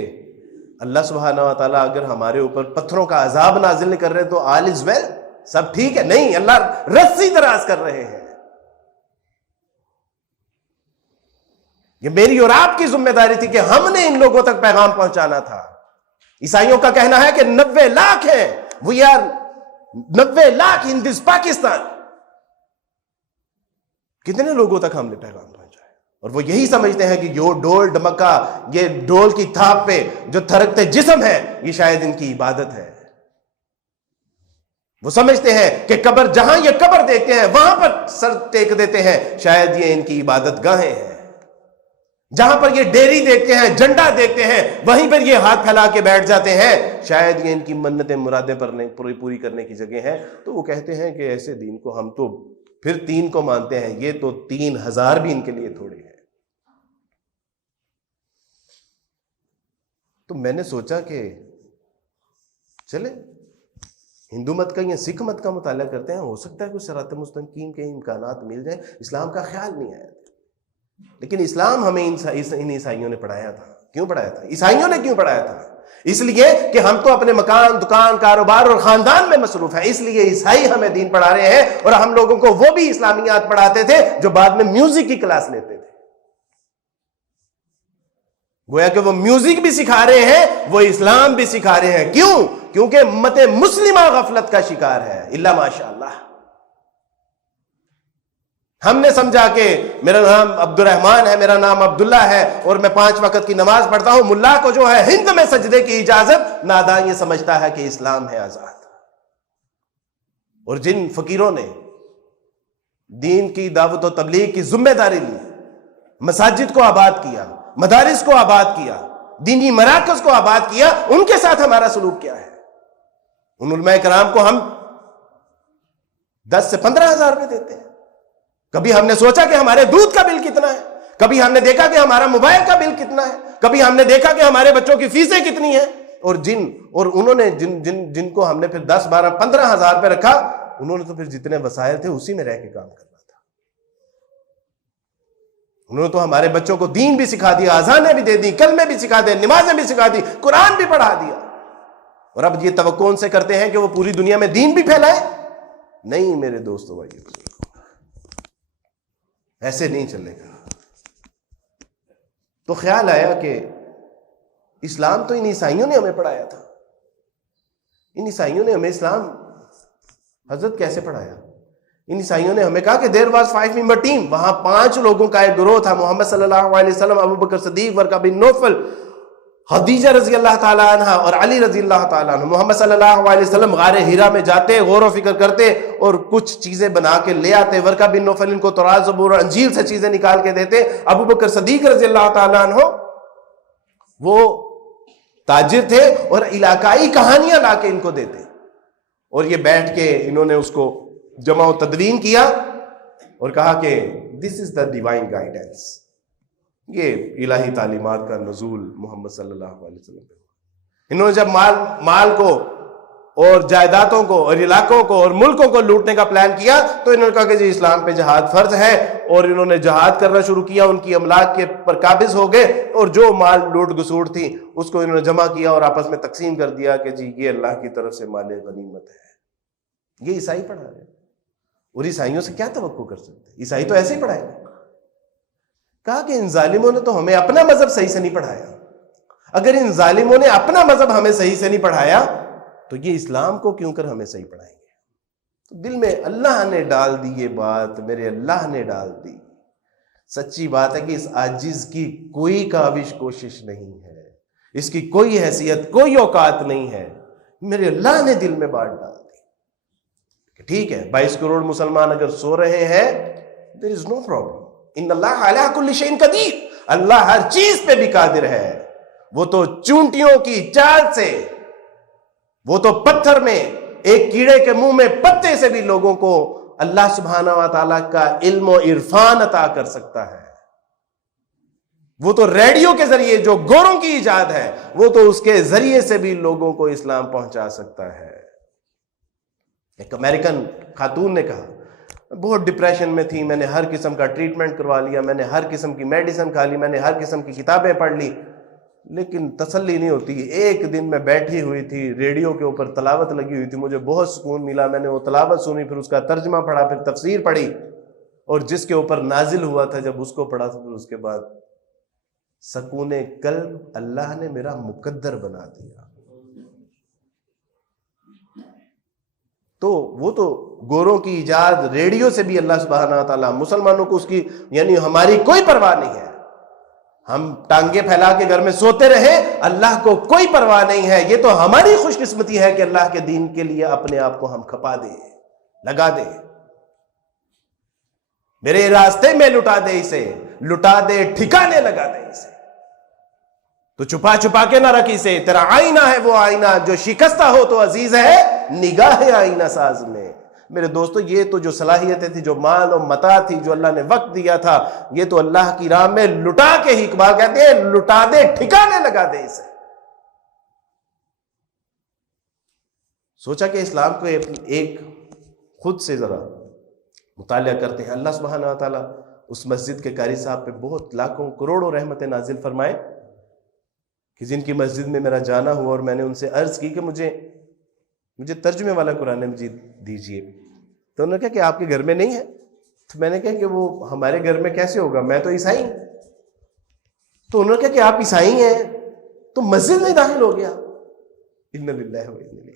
اللہ سبحانہ و تعالیٰ اگر ہمارے اوپر پتھروں کا عذاب نازل نہیں کر رہے تو آل از ویل، سب ٹھیک ہے. نہیں، اللہ رسی دراز کر رہے ہیں. یہ میری اور آپ کی ذمہ داری تھی کہ ہم نے ان لوگوں تک پیغام پہنچانا تھا. عیسائیوں کا کہنا ہے کہ 90 لاکھ ہیں، وی آر 90 لاکھ ان دس پاکستان. کتنے لوگوں تک ہم نے پیغام پہنچایا؟ اور وہ یہی سمجھتے ہیں کہ یہ ڈول ڈمکا، یہ ڈول کی تھاپ پہ جو تھرکتے جسم ہے، یہ شاید ان کی عبادت ہے. وہ سمجھتے ہیں کہ قبر، جہاں یہ قبر دیکھتے ہیں وہاں پر سر ٹیک دیتے ہیں، شاید یہ ان کی عبادت گاہیں ہیں. جہاں پر یہ ڈیری دیکھتے ہیں، جھنڈا دیکھتے ہیں، وہیں پر یہ ہاتھ پھیلا کے بیٹھ جاتے ہیں، شاید یہ ان کی منتیں مرادیں پوری کرنے کی جگہ ہیں. تو وہ کہتے ہیں کہ ایسے دین کو ہم تو پھر 3 کو مانتے ہیں، یہ تو 3000 بھی ان کے لیے تھوڑے ہیں. تو میں نے سوچا کہ چلے ہندو مت کا یا سکھ مت کا مطالعہ کرتے ہیں، ہو سکتا ہے کچھ صراط مستقیم کے امکانات مل جائیں. اسلام کا خیال نہیں آیا. لیکن اسلام ہمیں ان عیسائیوں نے پڑھایا تھا. کیوں پڑھایا تھا؟ عیسائیوں نے کیوں پڑھایا تھا؟ اس لیے کہ ہم تو اپنے مکان، دکان، کاروبار اور خاندان میں مصروف ہیں، اس لیے عیسائی ہمیں دین پڑھا رہے ہیں، اور ہم لوگوں کو وہ بھی اسلامیات پڑھاتے تھے جو بعد میں میوزک کی کلاس لیتے تھے. گویا کہ وہ میوزک بھی سکھا رہے ہیں، وہ اسلام بھی سکھا رہے ہیں. کیوں؟ کیونکہ امت مسلمہ غفلت کا شکار ہے، الا ماشاء اللہ۔ ہم نے سمجھا کہ میرا نام عبد الرحمن ہے، میرا نام عبداللہ ہے، اور میں 5 وقت کی نماز پڑھتا ہوں، ملا کو جو ہے ہند میں سجدے کی اجازت، نادان یہ سمجھتا ہے کہ اسلام ہے آزاد۔ اور جن فقیروں نے دین کی دعوت و تبلیغ کی ذمہ داری لی، مساجد کو آباد کیا، مدارس کو آباد کیا، دینی مراکز کو آباد کیا، ان کے ساتھ ہمارا سلوک کیا ہے؟ ان علماء کرام کو ہم 10 سے 15 ہزار روپے دیتے ہیں۔ کبھی ہم نے سوچا کہ ہمارے دودھ کا بل کتنا ہے؟ کبھی ہم نے دیکھا کہ ہمارا موبائل کا بل کتنا ہے؟ کبھی ہم نے دیکھا کہ ہمارے بچوں کی فیسیں کتنی ہیں؟ اور انہوں نے جن کو ہم نے پھر 10 12 15 ہزار پہ رکھا، انہوں نے تو پھر جتنے وسائل تھے اسی میں رہ کے کام کرنا تھا۔ انہوں نے تو ہمارے بچوں کو دین بھی سکھا دیا، اذانیں بھی دے دی، کلمے بھی سکھا دے، نمازیں بھی سکھا دی، قرآن بھی پڑھا دیا، اور اب یہ توقع ان سے کرتے ہیں کہ وہ پوری دنیا میں دین بھی پھیلائے؟ نہیں میرے دوستو بھائی، ایسے نہیں چلے گا۔ تو خیال آیا کہ اسلام تو ان عیسائیوں نے ہمیں پڑھایا تھا، ان عیسائیوں نے ہمیں اسلام حضرت کیسے پڑھایا؟ ان عیسائیوں نے ہمیں کہا کہ دیر واز 5 member team، وہاں 5 لوگوں کا ایک گروہ تھا، محمد صلی اللہ علیہ وسلم، ابو بکر صدیق، ورقہ بن نوفل، خدیجہ رضی اللہ تعالیٰ عنہ اور علی رضی اللہ تعالیٰ عنہ۔ محمد صلی اللہ علیہ وسلم غار ہیرا میں جاتے، غور و فکر کرتے اور کچھ چیزیں بنا کے لے آتے۔ ورقہ بن نوفل ان کو تورات، زبور اور انجیل سے چیزیں نکال کے دیتے۔ ابو بکر صدیق رضی اللہ تعالیٰ عنہ وہ تاجر تھے اور علاقائی کہانیاں لا کے ان کو دیتے، اور یہ بیٹھ کے انہوں نے اس کو جمع و تدوین کیا اور کہا کہ دس از دا ڈیوائن گائیڈنس، یہ الہی تعلیمات کا نزول محمد صلی اللہ علیہ وسلم پہ۔ انہوں نے جب مال کو اور جائیدادوں کو اور علاقوں کو اور ملکوں کو لوٹنے کا پلان کیا، تو انہوں نے کہا کہ جی اسلام پہ جہاد فرض ہے، اور انہوں نے جہاد کرنا شروع کیا، ان کی املاک کے پر قابض ہو گئے، اور جو مال لوٹ گسوٹ تھی اس کو انہوں نے جمع کیا اور آپس میں تقسیم کر دیا کہ جی یہ اللہ کی طرف سے مال غنیمت ہے۔ یہ عیسائی پڑھا رہے ہیں، اور عیسائیوں سے کیا توقع کر سکتے؟ عیسائی تو ایسے ہی پڑھائے گا۔ کہا کہ ان ظالموں نے تو ہمیں اپنا مذہب صحیح سے نہیں پڑھایا، اگر ان ظالموں نے اپنا مذہب ہمیں صحیح سے نہیں پڑھایا تو یہ اسلام کو کیوں کر ہمیں صحیح پڑھائیں گے؟ تو دل میں اللہ نے ڈال دی یہ بات، میرے اللہ نے ڈال دی۔ سچی بات ہے کہ اس عاجز کی کوئی کاوش کوشش نہیں ہے، اس کی کوئی حیثیت، کوئی اوقات نہیں ہے، میرے اللہ نے دل میں بات ڈال دی کہ ٹھیک ہے 22 کروڑ مسلمان اگر سو رہے ہیں، there is no problem، ان اللہ علی کل شیء قدیر، اللہ ہر چیز پہ بھی قادر ہے۔ وہ تو چونٹیوں کی چال سے، وہ تو پتھر میں ایک کیڑے کے منہ میں پتے سے بھی لوگوں کو اللہ سبحانہ و تعالیٰ کا علم و عرفان عطا کر سکتا ہے۔ وہ تو ریڈیو کے ذریعے جو گوروں کی ایجاد ہے، وہ تو اس کے ذریعے سے بھی لوگوں کو اسلام پہنچا سکتا ہے۔ ایک امریکن خاتون نے کہا بہت ڈپریشن میں تھی، میں نے ہر قسم کا ٹریٹمنٹ کروا لیا، میں نے ہر قسم کی میڈیسن کھا لی، میں نے ہر قسم کی کتابیں پڑھ لی، لیکن تسلی نہیں ہوتی۔ ایک دن میں بیٹھی ہوئی تھی، ریڈیو کے اوپر تلاوت لگی ہوئی تھی، مجھے بہت سکون ملا، میں نے وہ تلاوت سنی، پھر اس کا ترجمہ پڑھا، پھر تفسیر پڑھی، اور جس کے اوپر نازل ہوا تھا جب اس کو پڑھا تو پھر اس کے بعد سکون قلب اللہ نے میرا مقدر بنا دیا۔ تو وہ تو گوروں کی ایجاد، ریڈیو سے بھی اللہ سبحانہ و تعالیٰ مسلمانوں کو اس کی، یعنی ہماری کوئی پرواہ نہیں ہے، ہم ٹانگے پھیلا کے گھر میں سوتے رہے، اللہ کو کوئی پرواہ نہیں ہے۔ یہ تو ہماری خوش قسمتی ہے کہ اللہ کے دین کے لیے اپنے آپ کو ہم کھپا دیں، لگا دیں، میرے راستے میں لٹا دے اسے، لٹا دے، ٹھکانے لگا دے اسے، تو چھپا چھپا کے نہ رکھ اسے، تیرا آئینہ ہے وہ آئینہ جو شکستہ ہو تو عزیز ہے نگاہ آئینہ ساز میں۔ میرے دوستو یہ تو جو صلاحیتیں تھی، جو مال و متاع تھی، جو اللہ نے وقت دیا تھا، یہ تو اللہ کی راہ میں لٹا کے ہی، اقبال کہتے ہیں لٹا دے، ٹھکانے لگا دے اسے۔ سوچا کہ اسلام کو ایک خود سے ذرا مطالعہ کرتے ہیں۔ اللہ سبحانہ و تعالیٰ اس مسجد کے قاری صاحب پہ بہت لاکھوں کروڑوں رحمتیں نازل فرمائے کہ جن کی مسجد میں میرا جانا ہوا، اور میں نے ان سے عرض کی کہ مجھے ترجمے والا قرآن مجید دیجئے، تو انہوں نے کہا کہ آپ کے گھر میں نہیں ہے؟ تو میں نے کہا کہ وہ ہمارے گھر میں کیسے ہوگا، میں تو عیسائی ہوں۔ تو انہوں نے کہا کہ آپ عیسائی ہیں تو مسجد میں داخل ہو گیا۔ اِنَّ لِلَّهِ وَإِنَّ إِلَيْهِ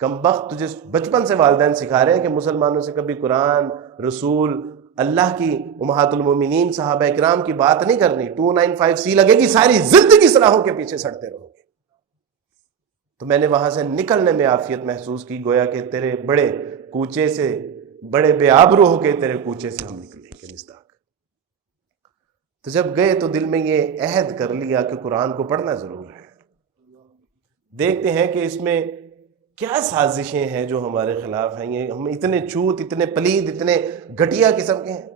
کمبخت تجھے بچپن سے والدین سکھا رہے ہیں کہ مسلمانوں سے کبھی قرآن، رسول، اللہ کی امہات المومنین صحابہ اکرام کی بات نہیں کرنی. 295C لگے گی، ساری زندگی صلاحوں کے پیچھے سڑتے رہو گے. تو میں نے وہاں سے نکلنے میں عافیت محسوس کی، گویا کہ تیرے بڑے کوچے سے، بڑے بے آبرو ہو کے تیرے کوچے سے ہم نکلیں گے مصداق. تو جب گئے تو دل میں یہ عہد کر لیا کہ قرآن کو پڑھنا ضرور ہے. دیکھتے ہیں کہ اس میں کیا سازشیں ہیں جو ہمارے خلاف ہیں. یہ ہم اتنے چھوت، اتنے پلید، اتنے گھٹیا قسم کے ہیں.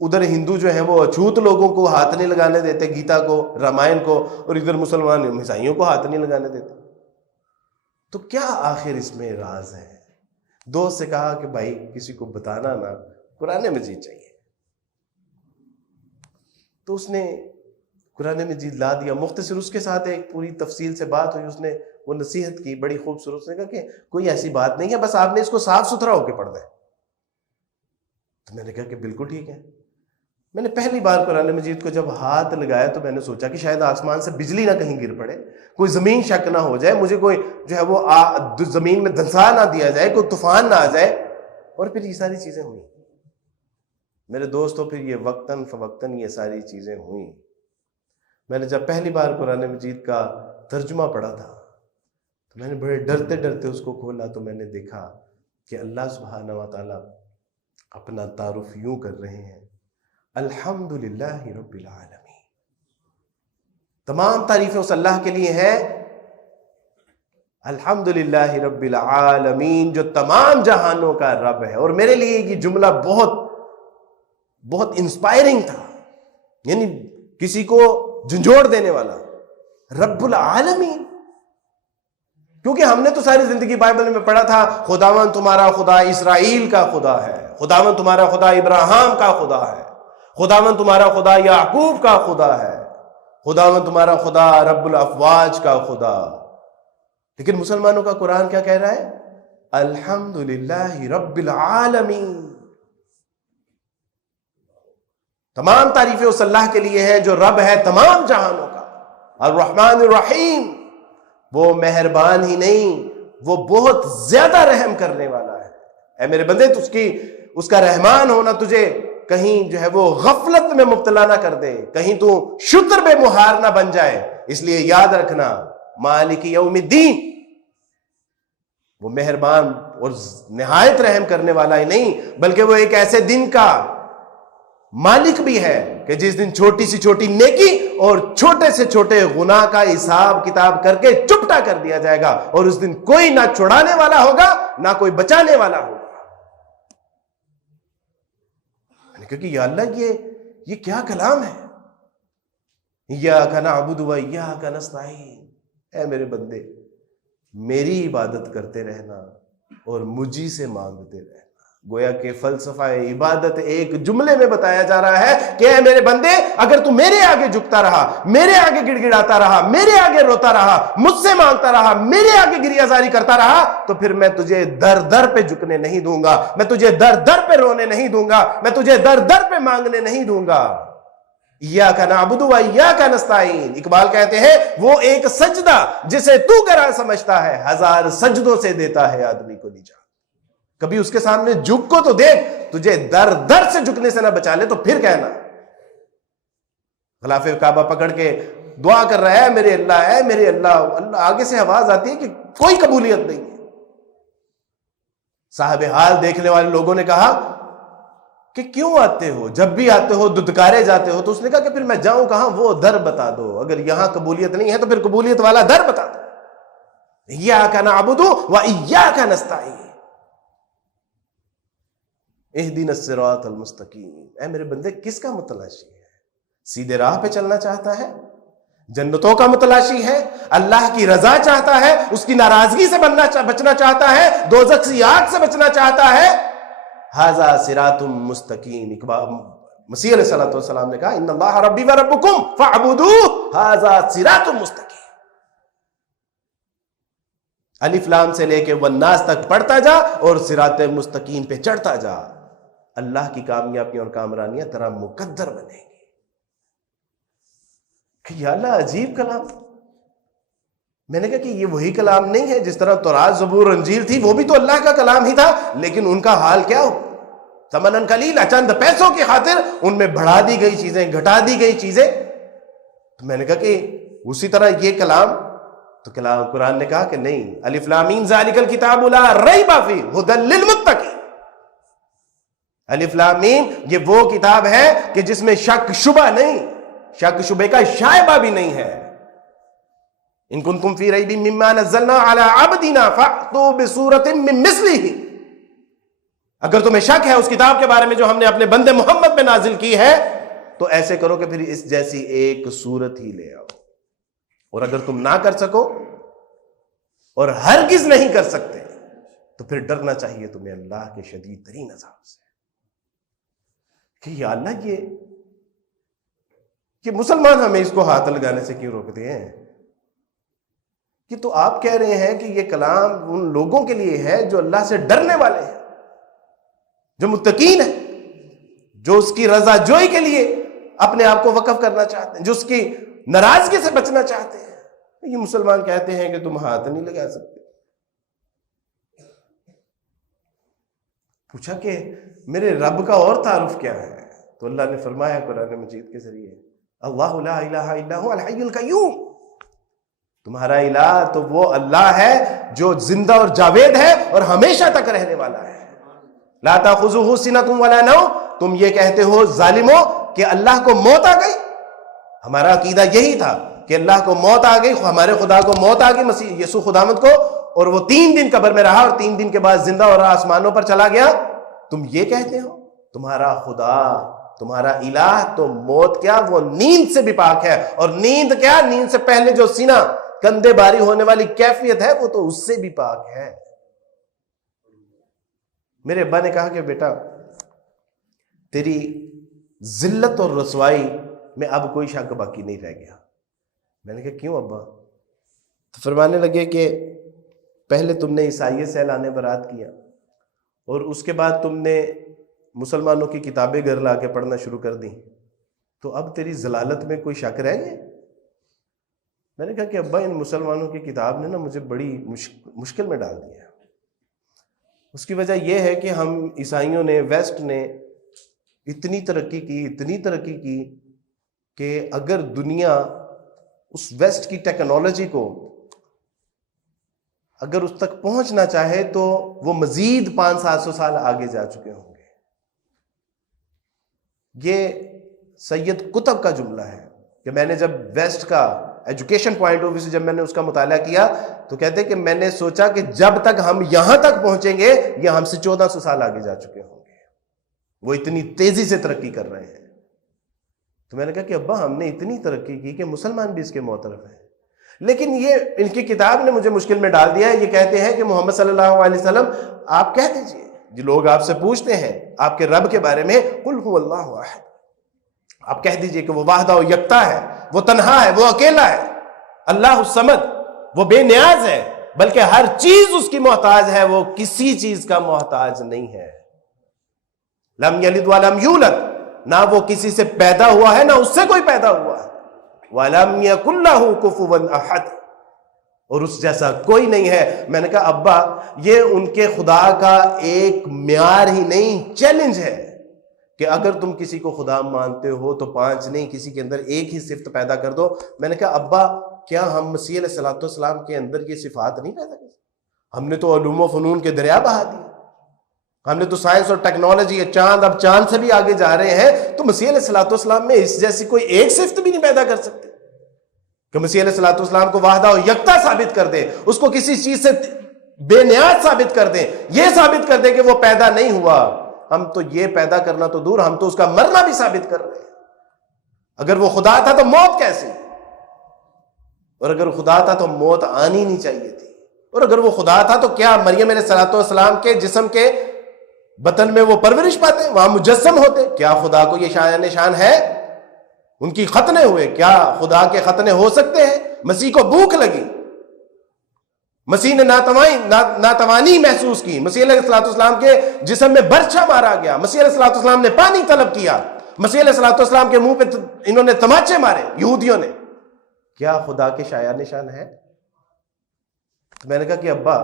ادھر ہندو جو ہیں وہ اچھوت لوگوں کو ہاتھ نہیں لگانے دیتے، گیتا کو، رامائن کو، اور ادھر مسلمان عیسائیوں کو ہاتھ نہیں لگانے دیتے. تو کیا آخر اس میں راز ہے؟ دوست سے کہا کہ بھائی کسی کو بتانا نا، قرآن مجید چاہیے. تو اس نے قرآن مجید لا دیا. مختصر اس کے ساتھ ایک پوری تفصیل سے بات ہوئی. اس نے وہ نصیحت کی بڑی خوبصورت. نے کہا کہ کوئی ایسی بات نہیں ہے، بس آپ نے اس کو صاف ستھرا ہو کے پڑھنا ہے. تو میں نے کہا کہ بالکل ٹھیک ہے. میں نے پہلی بار قرآن مجید کو جب ہاتھ لگایا تو میں نے سوچا کہ شاید آسمان سے بجلی نہ کہیں گر پڑے، کوئی زمین شک نہ ہو جائے، مجھے کوئی جو ہے وہ زمین میں دھنسا نہ دیا جائے، کوئی طوفان نہ آ جائے. اور پھر یہ ساری چیزیں ہوئیں میرے دوستوں. پھر یہ وقتاً فوقتاً یہ ساری چیزیں ہوئیں. میں نے جب پہلی بار قرآن مجید کا ترجمہ پڑھا تھا تو میں نے بڑے ڈرتے ڈرتے اس کو کھولا تو میں نے دیکھا کہ اللہ سبحانہ و تعالیٰ اپنا تعارف یوں کر رہے ہیں: الحمدللہ رب العالمین. تمام تعریفیں اس اللہ کے لیے ہیں. الحمدللہ رب العالمین، جو تمام جہانوں کا رب ہے. اور میرے لیے یہ جملہ بہت بہت انسپائرنگ تھا، یعنی کسی کو جھنجھوڑ دینے والا. رب العالمین، کیونکہ ہم نے تو ساری زندگی بائبل میں پڑھا تھا خداوند تمہارا خدا اسرائیل کا خدا ہے، خداوند تمہارا خدا ابراہیم کا خدا ہے، خداوند تمہارا خدا یعقوب کا خدا ہے، خداوند تمہارا خدا رب الافواج کا خدا. لیکن مسلمانوں کا قرآن کیا کہہ رہا ہے؟ الحمدللہ رب العالمین. تمام تعریفیں اس اللہ کے لیے ہے جو رب ہے تمام جہانوں کا. الرحمن الرحیم، وہ مہربان ہی نہیں، وہ بہت زیادہ رحم کرنے والا ہے. اے میرے بندے، اس کا رحمان ہونا تجھے کہیں جو ہے وہ غفلت میں مبتلا نہ کر دے، کہیں تو شتر بے مہار نہ بن جائے. اس لیے یاد رکھنا، مالک یوم الدین، وہ مہربان اور نہایت رحم کرنے والا ہی نہیں بلکہ وہ ایک ایسے دن کا مالک بھی ہے کہ جس دن چھوٹی سی چھوٹی نیکی اور چھوٹے سے چھوٹے گناہ کا حساب کتاب کر کے چپٹا کر دیا جائے گا. اور اس دن کوئی نہ چھڑانے والا ہوگا نہ کوئی بچانے والا ہوگا. کیونکہ یا اللہ یہ کیا کلام ہے. ایاک نعبد و ایاک نستعین. اے میرے بندے، میری عبادت کرتے رہنا اور مجھی سے مانگتے رہنا. گویا کہ فلسفہ عبادت ایک جملے میں بتایا جا رہا ہے کہ اے میرے بندے، اگر تو میرے آگے جھکتا رہا، میرے آگے گڑ گڑاتا رہا، میرے آگے روتا رہا، مجھ سے مانگتا رہا، میرے آگے گریہ زاری کرتا رہا، تو پھر میں تجھے در در پہ جھکنے نہیں دوں گا، میں تجھے در در پہ رونے نہیں دوں گا، میں تجھے در در پہ مانگنے نہیں دوں گا. ایاک نعبد و ایاک نستعین. اقبال کہتے ہیں وہ ایک سجدہ جسے تو گراں سمجھتا ہے، ہزار سجدوں سے دیتا ہے آدمی کو نجات. کبھی اس کے سامنے جھک کو تو دیکھ، تجھے در در سے جھکنے سے نہ بچا لے تو پھر کہنا. غلاف کعبہ پکڑ کے دعا کر رہا ہے میرے اللہ، ہے میرے اللہ. اللہ آگے سے آواز آتی ہے کہ کوئی قبولیت نہیں ہے. صاحب حال دیکھنے والے لوگوں نے کہا کہ کیوں آتے ہو؟ جب بھی آتے ہو ددکارے جاتے ہو. تو اس نے کہا کہ پھر میں جاؤں کہاں؟ وہ در بتا دو. اگر یہاں قبولیت نہیں ہے تو پھر قبولیت والا در بتا دو. ایاک نعبد و ایاک نستعین اہدنا الصراط المستقیم. اے میرے بندے، کس کا متلاشی ہے؟ سیدھے راہ پہ چلنا چاہتا ہے؟ جنتوں کا متلاشی ہے؟ اللہ کی رضا چاہتا ہے؟ اس کی ناراضگی سے بچنا چاہتا ہے؟ دوزخ کی آگ سے بچنا چاہتا ہے؟ ھذا صراط مستقیم. مسیح علیہ الصلوۃ والسلام نے کہا ان اللہ ربی و ربکم فاعبدوہ ھذا صراط مستقیم. الف لام سے لے کے والناس تک پڑھتا جا اور صراط مستقیم پہ چڑھتا جا. اللہ کی کامیابیاں اور کامرانیاں تیرا مقدر بنیں گی. کہ یا اللہ عجیب کلام. میں نے کہا کہ یہ وہی کلام نہیں ہے جس طرح تورات زبور انجیل تھی، وہ بھی تو اللہ کا کلام ہی تھا، لیکن ان کا حال کیا ہو، ثمنن قلیلا، چند پیسوں کی خاطر ان میں بڑھا دی گئی چیزیں، گھٹا دی گئی چیزیں۔ تو میں نے کہا کہ اسی طرح یہ کلام، تو قرآن نے کہا کہ نہیں، الف لام میم ذالک الکتاب لا ریب فیہ ھدی للمتقین، الف لام میم یہ وہ کتاب ہے کہ جس میں شک شبہ نہیں، شک شبے کا شائبہ بھی نہیں ہے۔ ان کنتم فی ریب مما نزلنا علی عبدنا فأتوا بسورۃ من مثلہ، اگر تمہیں شک ہے اس کتاب کے بارے میں جو ہم نے اپنے بندے محمد پہ نازل کی ہے تو ایسے کرو کہ پھر اس جیسی ایک صورت ہی لے آؤ، اور اگر تم نہ کر سکو اور ہرگز نہیں کر سکتے تو پھر ڈرنا چاہیے تمہیں اللہ کے شدید ترین عذاب سے کہ یا اللہ یہ مسلمان ہمیں اس کو ہاتھ لگانے سے کیوں روکتے ہیں؟ کہ تو آپ کہہ رہے ہیں کہ یہ کلام ان لوگوں کے لیے ہے جو اللہ سے ڈرنے والے ہیں، جو متقین ہیں، جو اس کی رضا جوئی کے لیے اپنے آپ کو وقف کرنا چاہتے ہیں، جو اس کی ناراضگی سے بچنا چاہتے ہیں۔ یہ مسلمان کہتے ہیں کہ تم ہاتھ نہیں لگا سکتے۔ پوچھا کہ میرے رب کا اور تعارف کیا ہے؟ تو اللہ نے فرمایا قرآن مجید کے ذریعے، اللہ لا الہ الا هو الحی القیوم، تمہارا الہ تو وہ اللہ ہے جو زندہ اور جاوید ہے اور ہمیشہ تک رہنے والا ہے۔ لا تاخذہ سنۃ ولا نوم، تم یہ کہتے ہو ظالموں کہ اللہ کو موت آ گئی، ہمارا عقیدہ یہی تھا کہ اللہ کو موت آ گئی، ہمارے خدا کو موت آ گئی، مسیح یسوع خداوند کو، اور وہ 3 دن قبر میں رہا اور 3 دن کے بعد زندہ اور آسمانوں پر چلا گیا۔ تم یہ کہتے ہو تمہارا خدا، تمہارا الہ تو موت کیا، وہ نیند سے بھی پاک ہے، اور نیند کیا، نیند سے پہلے جو سینہ کندھے باری ہونے والی کیفیت ہے وہ تو اس سے بھی پاک ہے۔ میرے ابا نے کہا کہ بیٹا تیری ذلت اور رسوائی میں اب کوئی شک باقی نہیں رہ گیا۔ میں نے کہا کیوں ابا؟ تو فرمانے لگے کہ پہلے تم نے عیسائیت سے اعلان برات کیا، اور اس کے بعد تم نے مسلمانوں کی کتابیں گھر لا کے پڑھنا شروع کر دی، تو اب تیری ضلالت میں کوئی شک رہ گئے؟ میں نے کہا کہ ابا ان مسلمانوں کی کتاب نے نا مجھے بڑی مشکل میں ڈال دیا۔ اس کی وجہ یہ ہے کہ ہم عیسائیوں نے، ویسٹ نے اتنی ترقی کی کہ اگر دنیا اس ویسٹ کی ٹیکنالوجی کو اگر اس تک پہنچنا چاہے تو وہ مزید 500-700 سال آگے جا چکے ہوں گے۔ یہ سید قطب کا جملہ ہے کہ میں نے جب ویسٹ کا ایجوکیشن پوائنٹ آف ویو سے جب میں نے اس کا مطالعہ کیا تو کہتے کہ میں نے سوچا کہ جب تک ہم یہاں تک پہنچیں گے یہ ہم سے 1400 سال آگے جا چکے ہوں گے، وہ اتنی تیزی سے ترقی کر رہے ہیں۔ تو میں نے کہا کہ ابا ہم نے اتنی ترقی کی کہ مسلمان بھی اس کے معترف ہیں، لیکن یہ ان کی کتاب نے مجھے مشکل میں ڈال دیا ہے۔ یہ کہتے ہیں کہ محمد صلی اللہ علیہ وسلم آپ کہہ دیجئے، جو لوگ آپ سے پوچھتے ہیں آپ کے رب کے بارے میں، قل هو اللہ احد، آپ کہہ دیجئے کہ وہ واحدہ و یکتا ہے، وہ تنہا ہے، وہ اکیلا ہے، اللہ الصمد، وہ بے نیاز ہے، بلکہ ہر چیز اس کی محتاج ہے، وہ کسی چیز کا محتاج نہیں ہے۔ لم یلد ولم یولد، نہ وہ کسی سے پیدا ہوا ہے نہ اس سے کوئی پیدا ہوا ہے۔ وَلَمْ يَكُنْ لَهُ كُفُوًا أَحَدٌ، اور اس جیسا کوئی نہیں ہے۔ میں نے کہا ابا یہ ان کے خدا کا ایک معیار ہی نہیں، چیلنج ہے کہ اگر تم کسی کو خدا مانتے ہو تو 5 نہیں، کسی کے اندر ایک ہی صفت پیدا کر دو۔ میں نے کہا ابا کیا ہم مسیح علیہ السلام کے اندر یہ صفات نہیں پیدا کر؟ ہم نے تو علوم و فنون کے دریا بہا دیے، ہم نے تو سائنس اور ٹیکنالوجی، چاند، اب چاند سے بھی آگے جا رہے ہیں، تو مسیح علیہ السلام میں اس جیسی کوئی ایک صفت بھی نہیں پیدا کر سکتے کہ مسیح علیہ السلام کو واحدہ و یکتا ثابت کر دیں، اس کو کسی چیز سے بے نیاز ثابت کر دیں، یہ ثابت کر دیں کہ وہ پیدا نہیں ہوا۔ ہم تو یہ پیدا کرنا تو دور، ہم تو اس کا مرنا بھی ثابت کر رہے ہیں۔ اگر وہ خدا تھا تو موت کیسی، اور اگر خدا تھا تو موت آنی نہیں چاہیے تھی، اور اگر وہ خدا تھا تو کیا مریم علیہ السلام کے جسم کے بطن میں وہ پرورش پاتے، وہاں مجسم ہوتے؟ کیا خدا کو یہ شان نشان ہے؟ ان کی ختنے ہوئے، کیا خدا کے ختنے ہو سکتے ہیں؟ مسیح کو بھوک لگی، مسیح نے ناتوانی محسوس کی، مسیح علیہ السلام کے جسم میں برچھا مارا گیا، مسیح علیہ السلام نے پانی طلب کیا، مسیح علیہ السلام کے منہ پہ انہوں نے تماچے مارے یہودیوں نے۔ کیا خدا کے شایع نشان ہے؟ تو میں نے کہا کہ ابا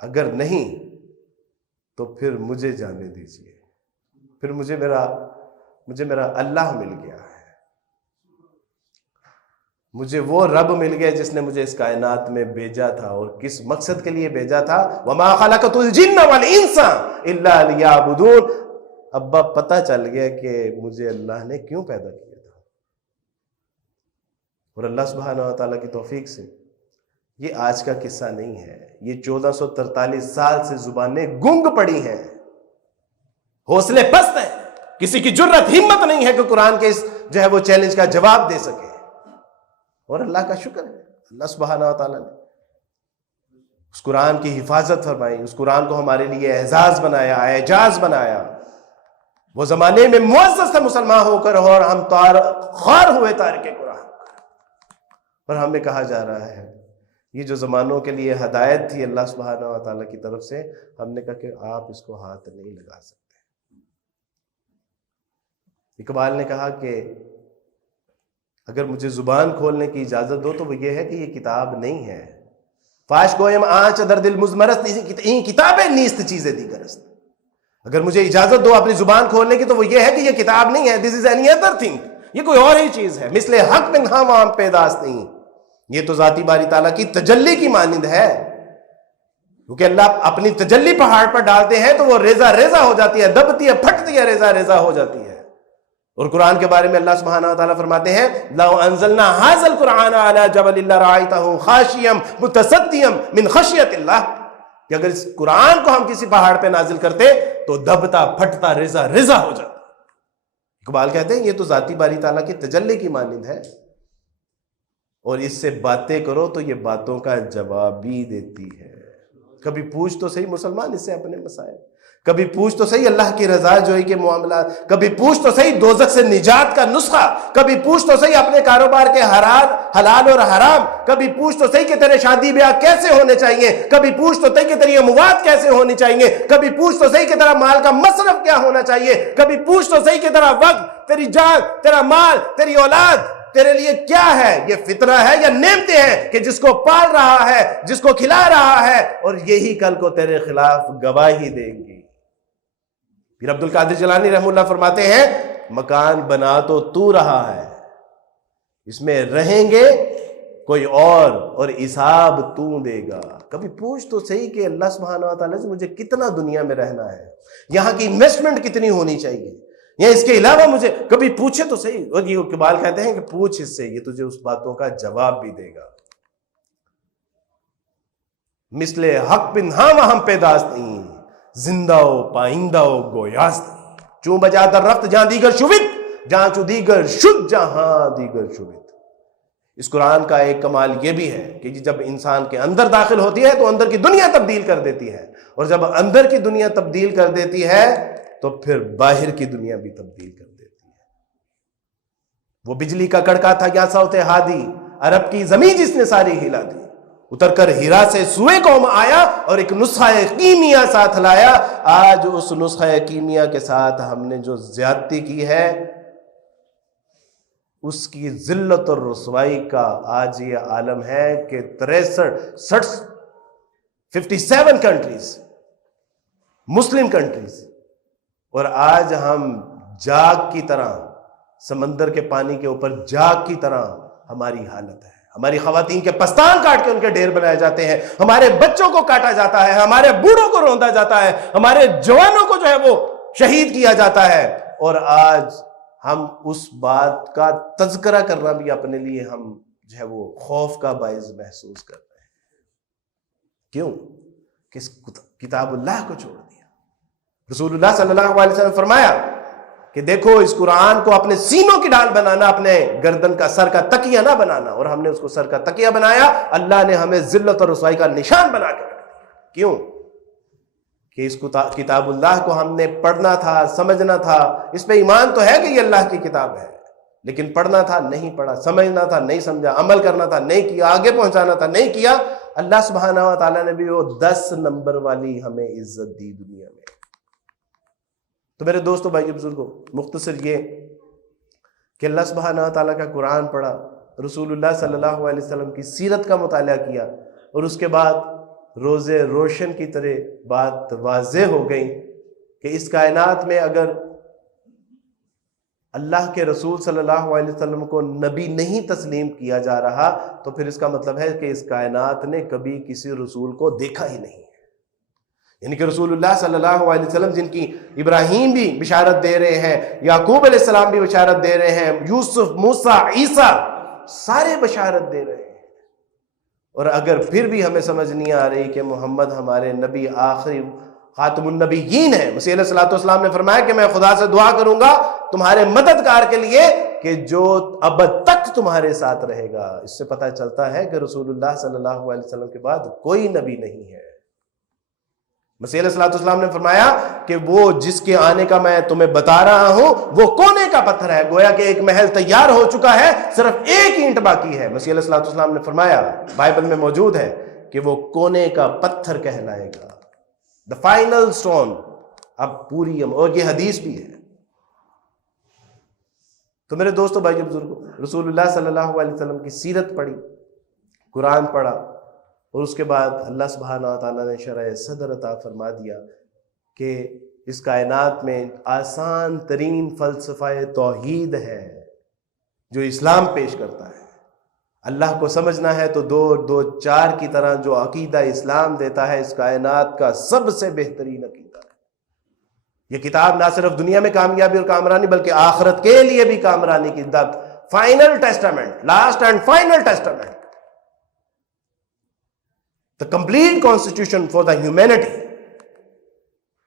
اگر نہیں تو پھر مجھے جانے دیجیے، پھر مجھے میرا اللہ مل گیا ہے، مجھے وہ رب مل گیا جس نے مجھے اس کائنات میں بھیجا تھا، اور کس مقصد کے لیے بھیجا تھا، وَمَا خَلَقْتُ الْجِنَّ وَالْإِنسَ إِلَّا لِيَعْبُدُونَ۔ ابا پتہ چل گیا کہ مجھے اللہ نے کیوں پیدا کیا تھا، اور اللہ سبحانہ و تعالیٰ کی توفیق سے یہ آج کا قصہ نہیں ہے، یہ 1443 سال سے زبانیں گنگ پڑی ہیں، حوصلے پست ہیں، کسی کی جرت ہمت نہیں ہے کہ قرآن کے اس وہ چیلنج کا جواب دے سکے۔ اور اللہ کا شکر ہے، اللہ سبحانہ و تعالیٰ نے اس قرآن کی حفاظت فرمائی، اس قرآن کو ہمارے لیے اعزاز بنایا، اعجاز بنایا۔ وہ زمانے میں معزز تھا مسلمان ہو کر، اور ہم خوار ہوئے تارک قرآن، اور ہمیں کہا جا رہا ہے یہ جو زمانوں کے لیے ہدایت تھی اللہ سبحانہ و تعالیٰ کی طرف سے، ہم نے کہا کہ آپ اس کو ہاتھ نہیں لگا سکتے۔ اقبال نے کہا کہ اگر مجھے زبان کھولنے کی اجازت دو تو وہ یہ ہے کہ یہ کتاب نہیں ہے، فاش گویم آنچ در دل مزمرست، این کتابیں نیست چیزیں دیگرست۔ اگر مجھے اجازت دو اپنی زبان کھولنے کی تو وہ یہ ہے کہ یہ کتاب نہیں ہے، دس از اینی ادر تھنگ، یہ کوئی اور ہی چیز ہے، مثل حق میں ہاں وہاں پیداست نہیں، یہ تو ذاتی باری تعالیٰ کی تجلی کی مانند ہے، کیونکہ اللہ اپنی تجلی پہاڑ پر ڈالتے ہیں تو وہ ریزہ ریزہ ہو جاتی ہے، دبتی ہے، پھٹتی ہے، ریزہ ریزہ ہو جاتی ہے۔ اور قرآن کے بارے میں اللہ سبحانہ وتعالیٰ فرماتے ہیں لو انزلنا هذا القرآن على جبل لرأيته خاشعا متصدعا من خشیۃ اللہ، کہ اگر اس قرآن کو ہم کسی پہاڑ پہ نازل کرتے تو دبتا پھٹتا ریزہ ریزہ ہو جاتا۔ اقبال کہتے ہیں یہ تو ذاتی باری تعالیٰ کی تجلی کی مانند ہے، اور اس سے باتیں کرو تو یہ باتوں کا جواب بھی دیتی ہے۔ کبھی پوچھ تو صحیح مسلمان اس سے اپنے مسائل، کبھی پوچھ تو صحیح اللہ کی رضا جوئی کے معاملات، کبھی پوچھ تو صحیح دوزخ سے نجات کا نسخہ، کبھی پوچھ تو صحیح اپنے کاروبار کے حلال اور حرام، کبھی پوچھ تو صحیح کہ تیرے شادی بیاہ کیسے ہونے چاہیے، کبھی پوچھ تو صحیح کہ تیری اموات کیسے ہونی چاہیے، کبھی پوچھ تو صحیح کہ تیرا مال کا مصرف کیا ہونا چاہیے، کبھی پوچھ تو صحیح کہ تیرا وقت، تیری جان، تیرا مال، تیری اولاد تیرے لیے کیا ہے، یہ فطرہ ہے یا نعمتیں ہیں کہ جس کو پال رہا ہے، جس کو کھلا رہا ہے، اور یہی کل کو تیرے خلاف گواہی دیں گی۔ پھر عبد القادر جیلانی رحمہ اللہ فرماتے ہیں مکان بنا تو رہا ہے، اس میں رہیں گے کوئی اور حساب تو دے گا۔ کبھی پوچھ تو صحیح کہ اللہ سبحانہ و تعالیٰ سے مجھے کتنا دنیا میں رہنا ہے، یہاں کی انویسٹمنٹ کتنی ہونی چاہیے، یا اس کے علاوہ مجھے کبھی پوچھے تو صحیح۔ اور یہ اقبال کہتے ہیں کہ پوچھ اس سے، یہ تجھے اس باتوں کا جواب بھی دے گا۔ مثل حق بن ہاں وہاں پیداست نہیں، زندہ ہو پائندہ ہو گویاست نہیں، چون بجا در رفت جہاں دیگر شوید، جہاں چو دیگر شد جہاں دیگر شوید۔ اس قرآن کا ایک کمال یہ بھی ہے کہ جب انسان کے اندر داخل ہوتی ہے تو اندر کی دنیا تبدیل کر دیتی ہے، اور جب اندر کی دنیا تبدیل کر دیتی ہے تو پھر باہر کی دنیا بھی تبدیل کر دیتی ہے۔ وہ بجلی کا کڑکا تھا یا صوت ہادی، عرب کی زمین جس نے ساری ہلا دی، اتر کر ہیرا سے سوئے قوم آیا اور ایک نسخہ کیمیا ساتھ لایا۔ آج اس نسخہ کیمیا کے ساتھ ہم نے جو زیادتی کی ہے اس کی ذلت اور رسوائی کا آج یہ عالم ہے کہ 57 کنٹریز، مسلم کنٹریز، اور آج ہم جاگ کی طرح سمندر کے پانی کے اوپر جاگ کی طرح ہماری حالت ہے۔ ہماری خواتین کے پستان کاٹ کے ان کے ڈھیر بنائے جاتے ہیں، ہمارے بچوں کو کاٹا جاتا ہے، ہمارے بوڑھوں کو روندا جاتا ہے، ہمارے جوانوں کو وہ شہید کیا جاتا ہے، اور آج ہم اس بات کا تذکرہ کرنا بھی اپنے لیے ہم وہ خوف کا باعث محسوس کر رہے ہیں۔ کیوں؟ کہ اس کتاب اللہ کو چھوڑ دیا۔ رسول اللہ صلی اللہ علیہ وسلم فرمایا کہ دیکھو اس قرآن کو اپنے سینوں کی ڈال بنانا، اپنے گردن کا سر کا تکیہ نہ بنانا، اور ہم نے اس کو سر کا تکیہ بنایا۔ اللہ نے ہمیں ذلت اور رسوائی کا نشان بنا کے رکھ دیا۔ کیوں؟ کہ اس کتاب اللہ کو ہم نے پڑھنا تھا، سمجھنا تھا، اس پہ ایمان تو ہے کہ یہ اللہ کی کتاب ہے، لیکن پڑھنا تھا نہیں پڑھا، سمجھنا تھا نہیں سمجھا، عمل کرنا تھا نہیں کیا، آگے پہنچانا تھا نہیں کیا۔ اللہ سبحانہ و تعالیٰ نے بھی وہ 10 نمبر والی ہمیں عزت دی دنیا میں۔ تو میرے دوستو بھائی بزرگوں، مختصر یہ کہ اللہ سبحانہ و تعالیٰ کا قرآن پڑھا، رسول اللہ صلی اللہ علیہ وسلم کی سیرت کا مطالعہ کیا، اور اس کے بعد روزے روشن کی طرح بات واضح ہو گئی کہ اس کائنات میں اگر اللہ کے رسول صلی اللہ علیہ وسلم کو نبی نہیں تسلیم کیا جا رہا تو پھر اس کا مطلب ہے کہ اس کائنات نے کبھی کسی رسول کو دیکھا ہی نہیں، یعنی کہ رسول اللہ صلی اللہ علیہ وسلم جن کی ابراہیم بھی بشارت دے رہے ہیں، یعقوب علیہ السلام بھی بشارت دے رہے ہیں، یوسف، موسیٰ، عیسیٰ سارے بشارت دے رہے ہیں، اور اگر پھر بھی ہمیں سمجھ نہیں آ رہی کہ محمد ہمارے نبی آخری خاتم النبیین ہیں، مسیح علیہ الصلوۃ والسلام نے فرمایا کہ میں خدا سے دعا کروں گا تمہارے مددگار کے لیے کہ جو ابد تک تمہارے ساتھ رہے گا۔ اس سے پتہ چلتا ہے کہ رسول اللہ صلی اللہ علیہ وسلم کے بعد کوئی نبی نہیں ہے۔ مسیح علیہ الصلوۃ والسلام نے فرمایا کہ وہ جس کے آنے کا میں تمہیں بتا رہا ہوں وہ کونے کا پتھر ہے، گویا کہ ایک محل تیار ہو چکا ہے، صرف ایک اینٹ باقی ہے۔ مسیح علیہ الصلوۃ والسلام نے فرمایا، بائبل میں موجود ہے کہ وہ کونے کا پتھر کہلائے گا، the final stone۔ اب پوری اور یہ حدیث بھی ہے۔ تو میرے دوستو، بھائی بزرگوں، رسول اللہ صلی اللہ علیہ وسلم کی سیرت پڑھی، قرآن پڑھا، اور اس کے بعد اللہ سبحانہ و تعالیٰ نے شرح صدر عطا فرما دیا کہ اس کائنات میں آسان ترین فلسفہ توحید ہے جو اسلام پیش کرتا ہے۔ اللہ کو سمجھنا ہے تو دو چار کی طرح جو عقیدہ اسلام دیتا ہے، اس کائنات کا سب سے بہترین عقیدہ ہے۔ یہ کتاب نہ صرف دنیا میں کامیابی اور کامرانی بلکہ آخرت کے لیے بھی کامرانی کی final Testament, last and final Testament, the complete constitution for the humanity۔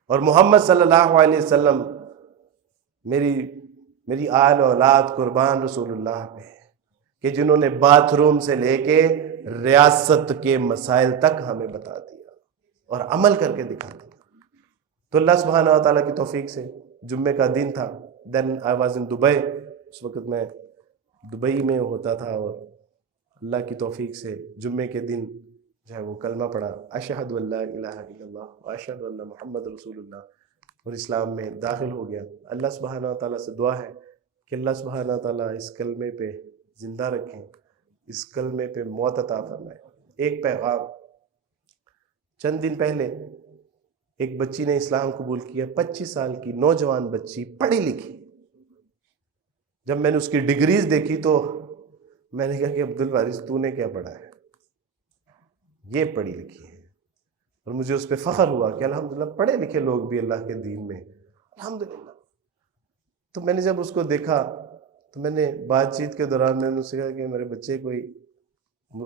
اور محمد صلی اللہ علیہ وسلم میری آل اولاد قربان رسول اللہ پہ کہ جنہوں نے باتھ روم سے لے کے ریاست کے مسائل تک ہمیں بتا دیا اور عمل کر کے دکھا دیا۔ تو اللہ سبحانہ و تعالیٰ کی توفیق سے جمعے کا دن تھا، then I was in Dubai، اس وقت میں دبئی میں ہوتا تھا، اور اللہ کی توفیق سے جمعے کے دن جو ہے وہ کلمہ پڑھا، اشہد ان لا الہ الا اللہ واشہد ان محمد رسول اللہ، اور اسلام میں داخل ہو گیا۔ اللہ سبحانہ و تعالیٰ سے دعا ہے کہ اللہ سبحانہ و تعالیٰ اس کلمے پہ زندہ رکھیں، اس کلمے پہ موت عطا فرمائے۔ ایک پیغام، چند دن پہلے ایک بچی نے اسلام قبول کیا، 25 سال کی نوجوان بچی، پڑھی لکھی۔ جب میں نے اس کی ڈگریز دیکھی تو میں نے کہا کہ عبد الوارث تو نے کیا پڑھا ہے؟ یہ پڑھی لکھی ہے، اور مجھے اس پہ فخر ہوا کہ الحمدللہ پڑھے لکھے لوگ بھی اللہ کے دین میں، الحمدللہ۔ تو میں نے جب اس کو دیکھا تو میں نے بات چیت کے دوران میں نے اسے کہا کہ میرے بچے کوئی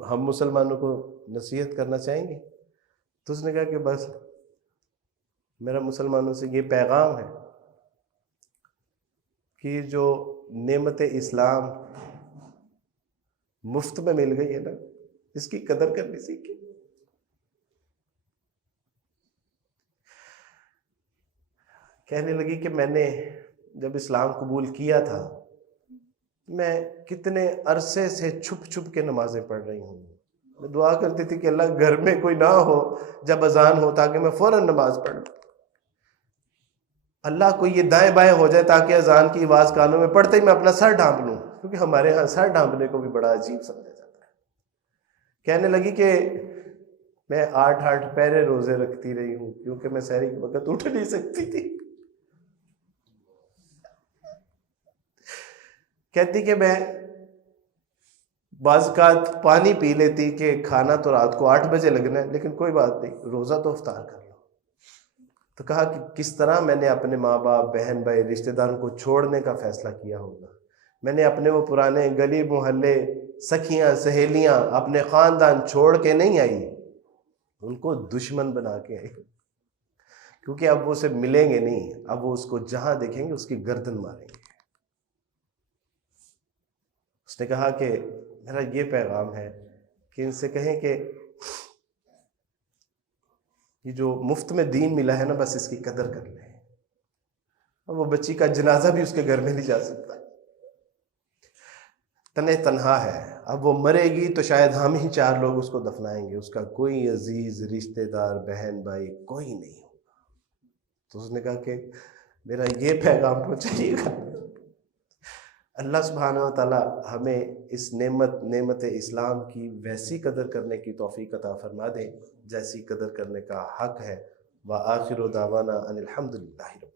ہم مسلمانوں کو نصیحت کرنا چاہیں گے؟ تو اس نے کہا کہ بس میرا مسلمانوں سے یہ پیغام ہے کہ جو نعمت اسلام مفت میں مل گئی ہے نا، اس کی قدر کرنی سیکھیں۔ کہنے لگی کہ میں نے جب اسلام قبول کیا تھا میں کتنے عرصے سے چھپ چھپ کے نمازیں پڑھ رہی ہوں، میں دعا کرتی تھی کہ اللہ گھر میں کوئی نہ ہو جب اذان ہو تاکہ میں فوراً نماز پڑھ لوں، اللہ کو یہ دائیں بائیں ہو جائے تاکہ اذان کی آواز کانوں میں پڑتے ہی میں اپنا سر ڈھانپ لوں، کیونکہ ہمارے ہاں سر ڈھانپنے کو بھی بڑا عجیب سمجھا جاتا ہے۔ کہنے لگی کہ میں 8 پہرے روزے رکھتی رہی ہوں کیونکہ میں سحری کے وقت اٹھ نہیں سکتی تھی۔ کہتی کہ میں بعض اوقات پانی پی لیتی کہ کھانا تو رات کو 8 بجے لگنا ہے، لیکن کوئی بات نہیں، روزہ تو افطار کر لو۔ تو کہا کہ کس طرح میں نے اپنے ماں باپ، بہن بھائی، رشتہ داروں کو چھوڑنے کا فیصلہ کیا ہوگا، میں نے اپنے وہ پرانے گلی محلے، سکھیاں، سہیلیاں، اپنے خاندان چھوڑ کے نہیں آئی، ان کو دشمن بنا کے آئی، کیونکہ اب وہ اسے ملیں گے نہیں، اب وہ اس کو جہاں دیکھیں گے اس کی گردن ماریں گے۔ اس نے کہا کہ میرا یہ پیغام ہے کہ ان سے کہیں کہ یہ جو مفت میں دین ملا ہے نا، بس اس کی قدر کر لیں۔ اب وہ بچی کا جنازہ بھی اس کے گھر میں نہیں جا سکتا، تنہا ہے، اب وہ مرے گی تو شاید ہم ہی 4 لوگ اس کو دفنائیں گے، اس کا کوئی عزیز رشتہ دار، بہن بھائی کوئی نہیں ہوگا۔ تو اس نے کہا کہ میرا یہ پیغام پہنچائیے گا اللہ سبحانہ و تعالی ہمیں اس نعمت اسلام کی ویسی قدر کرنے کی توفیق عطا فرما دے جیسی قدر کرنے کا حق ہے۔ وآخر دعوانا ان الحمد للہ۔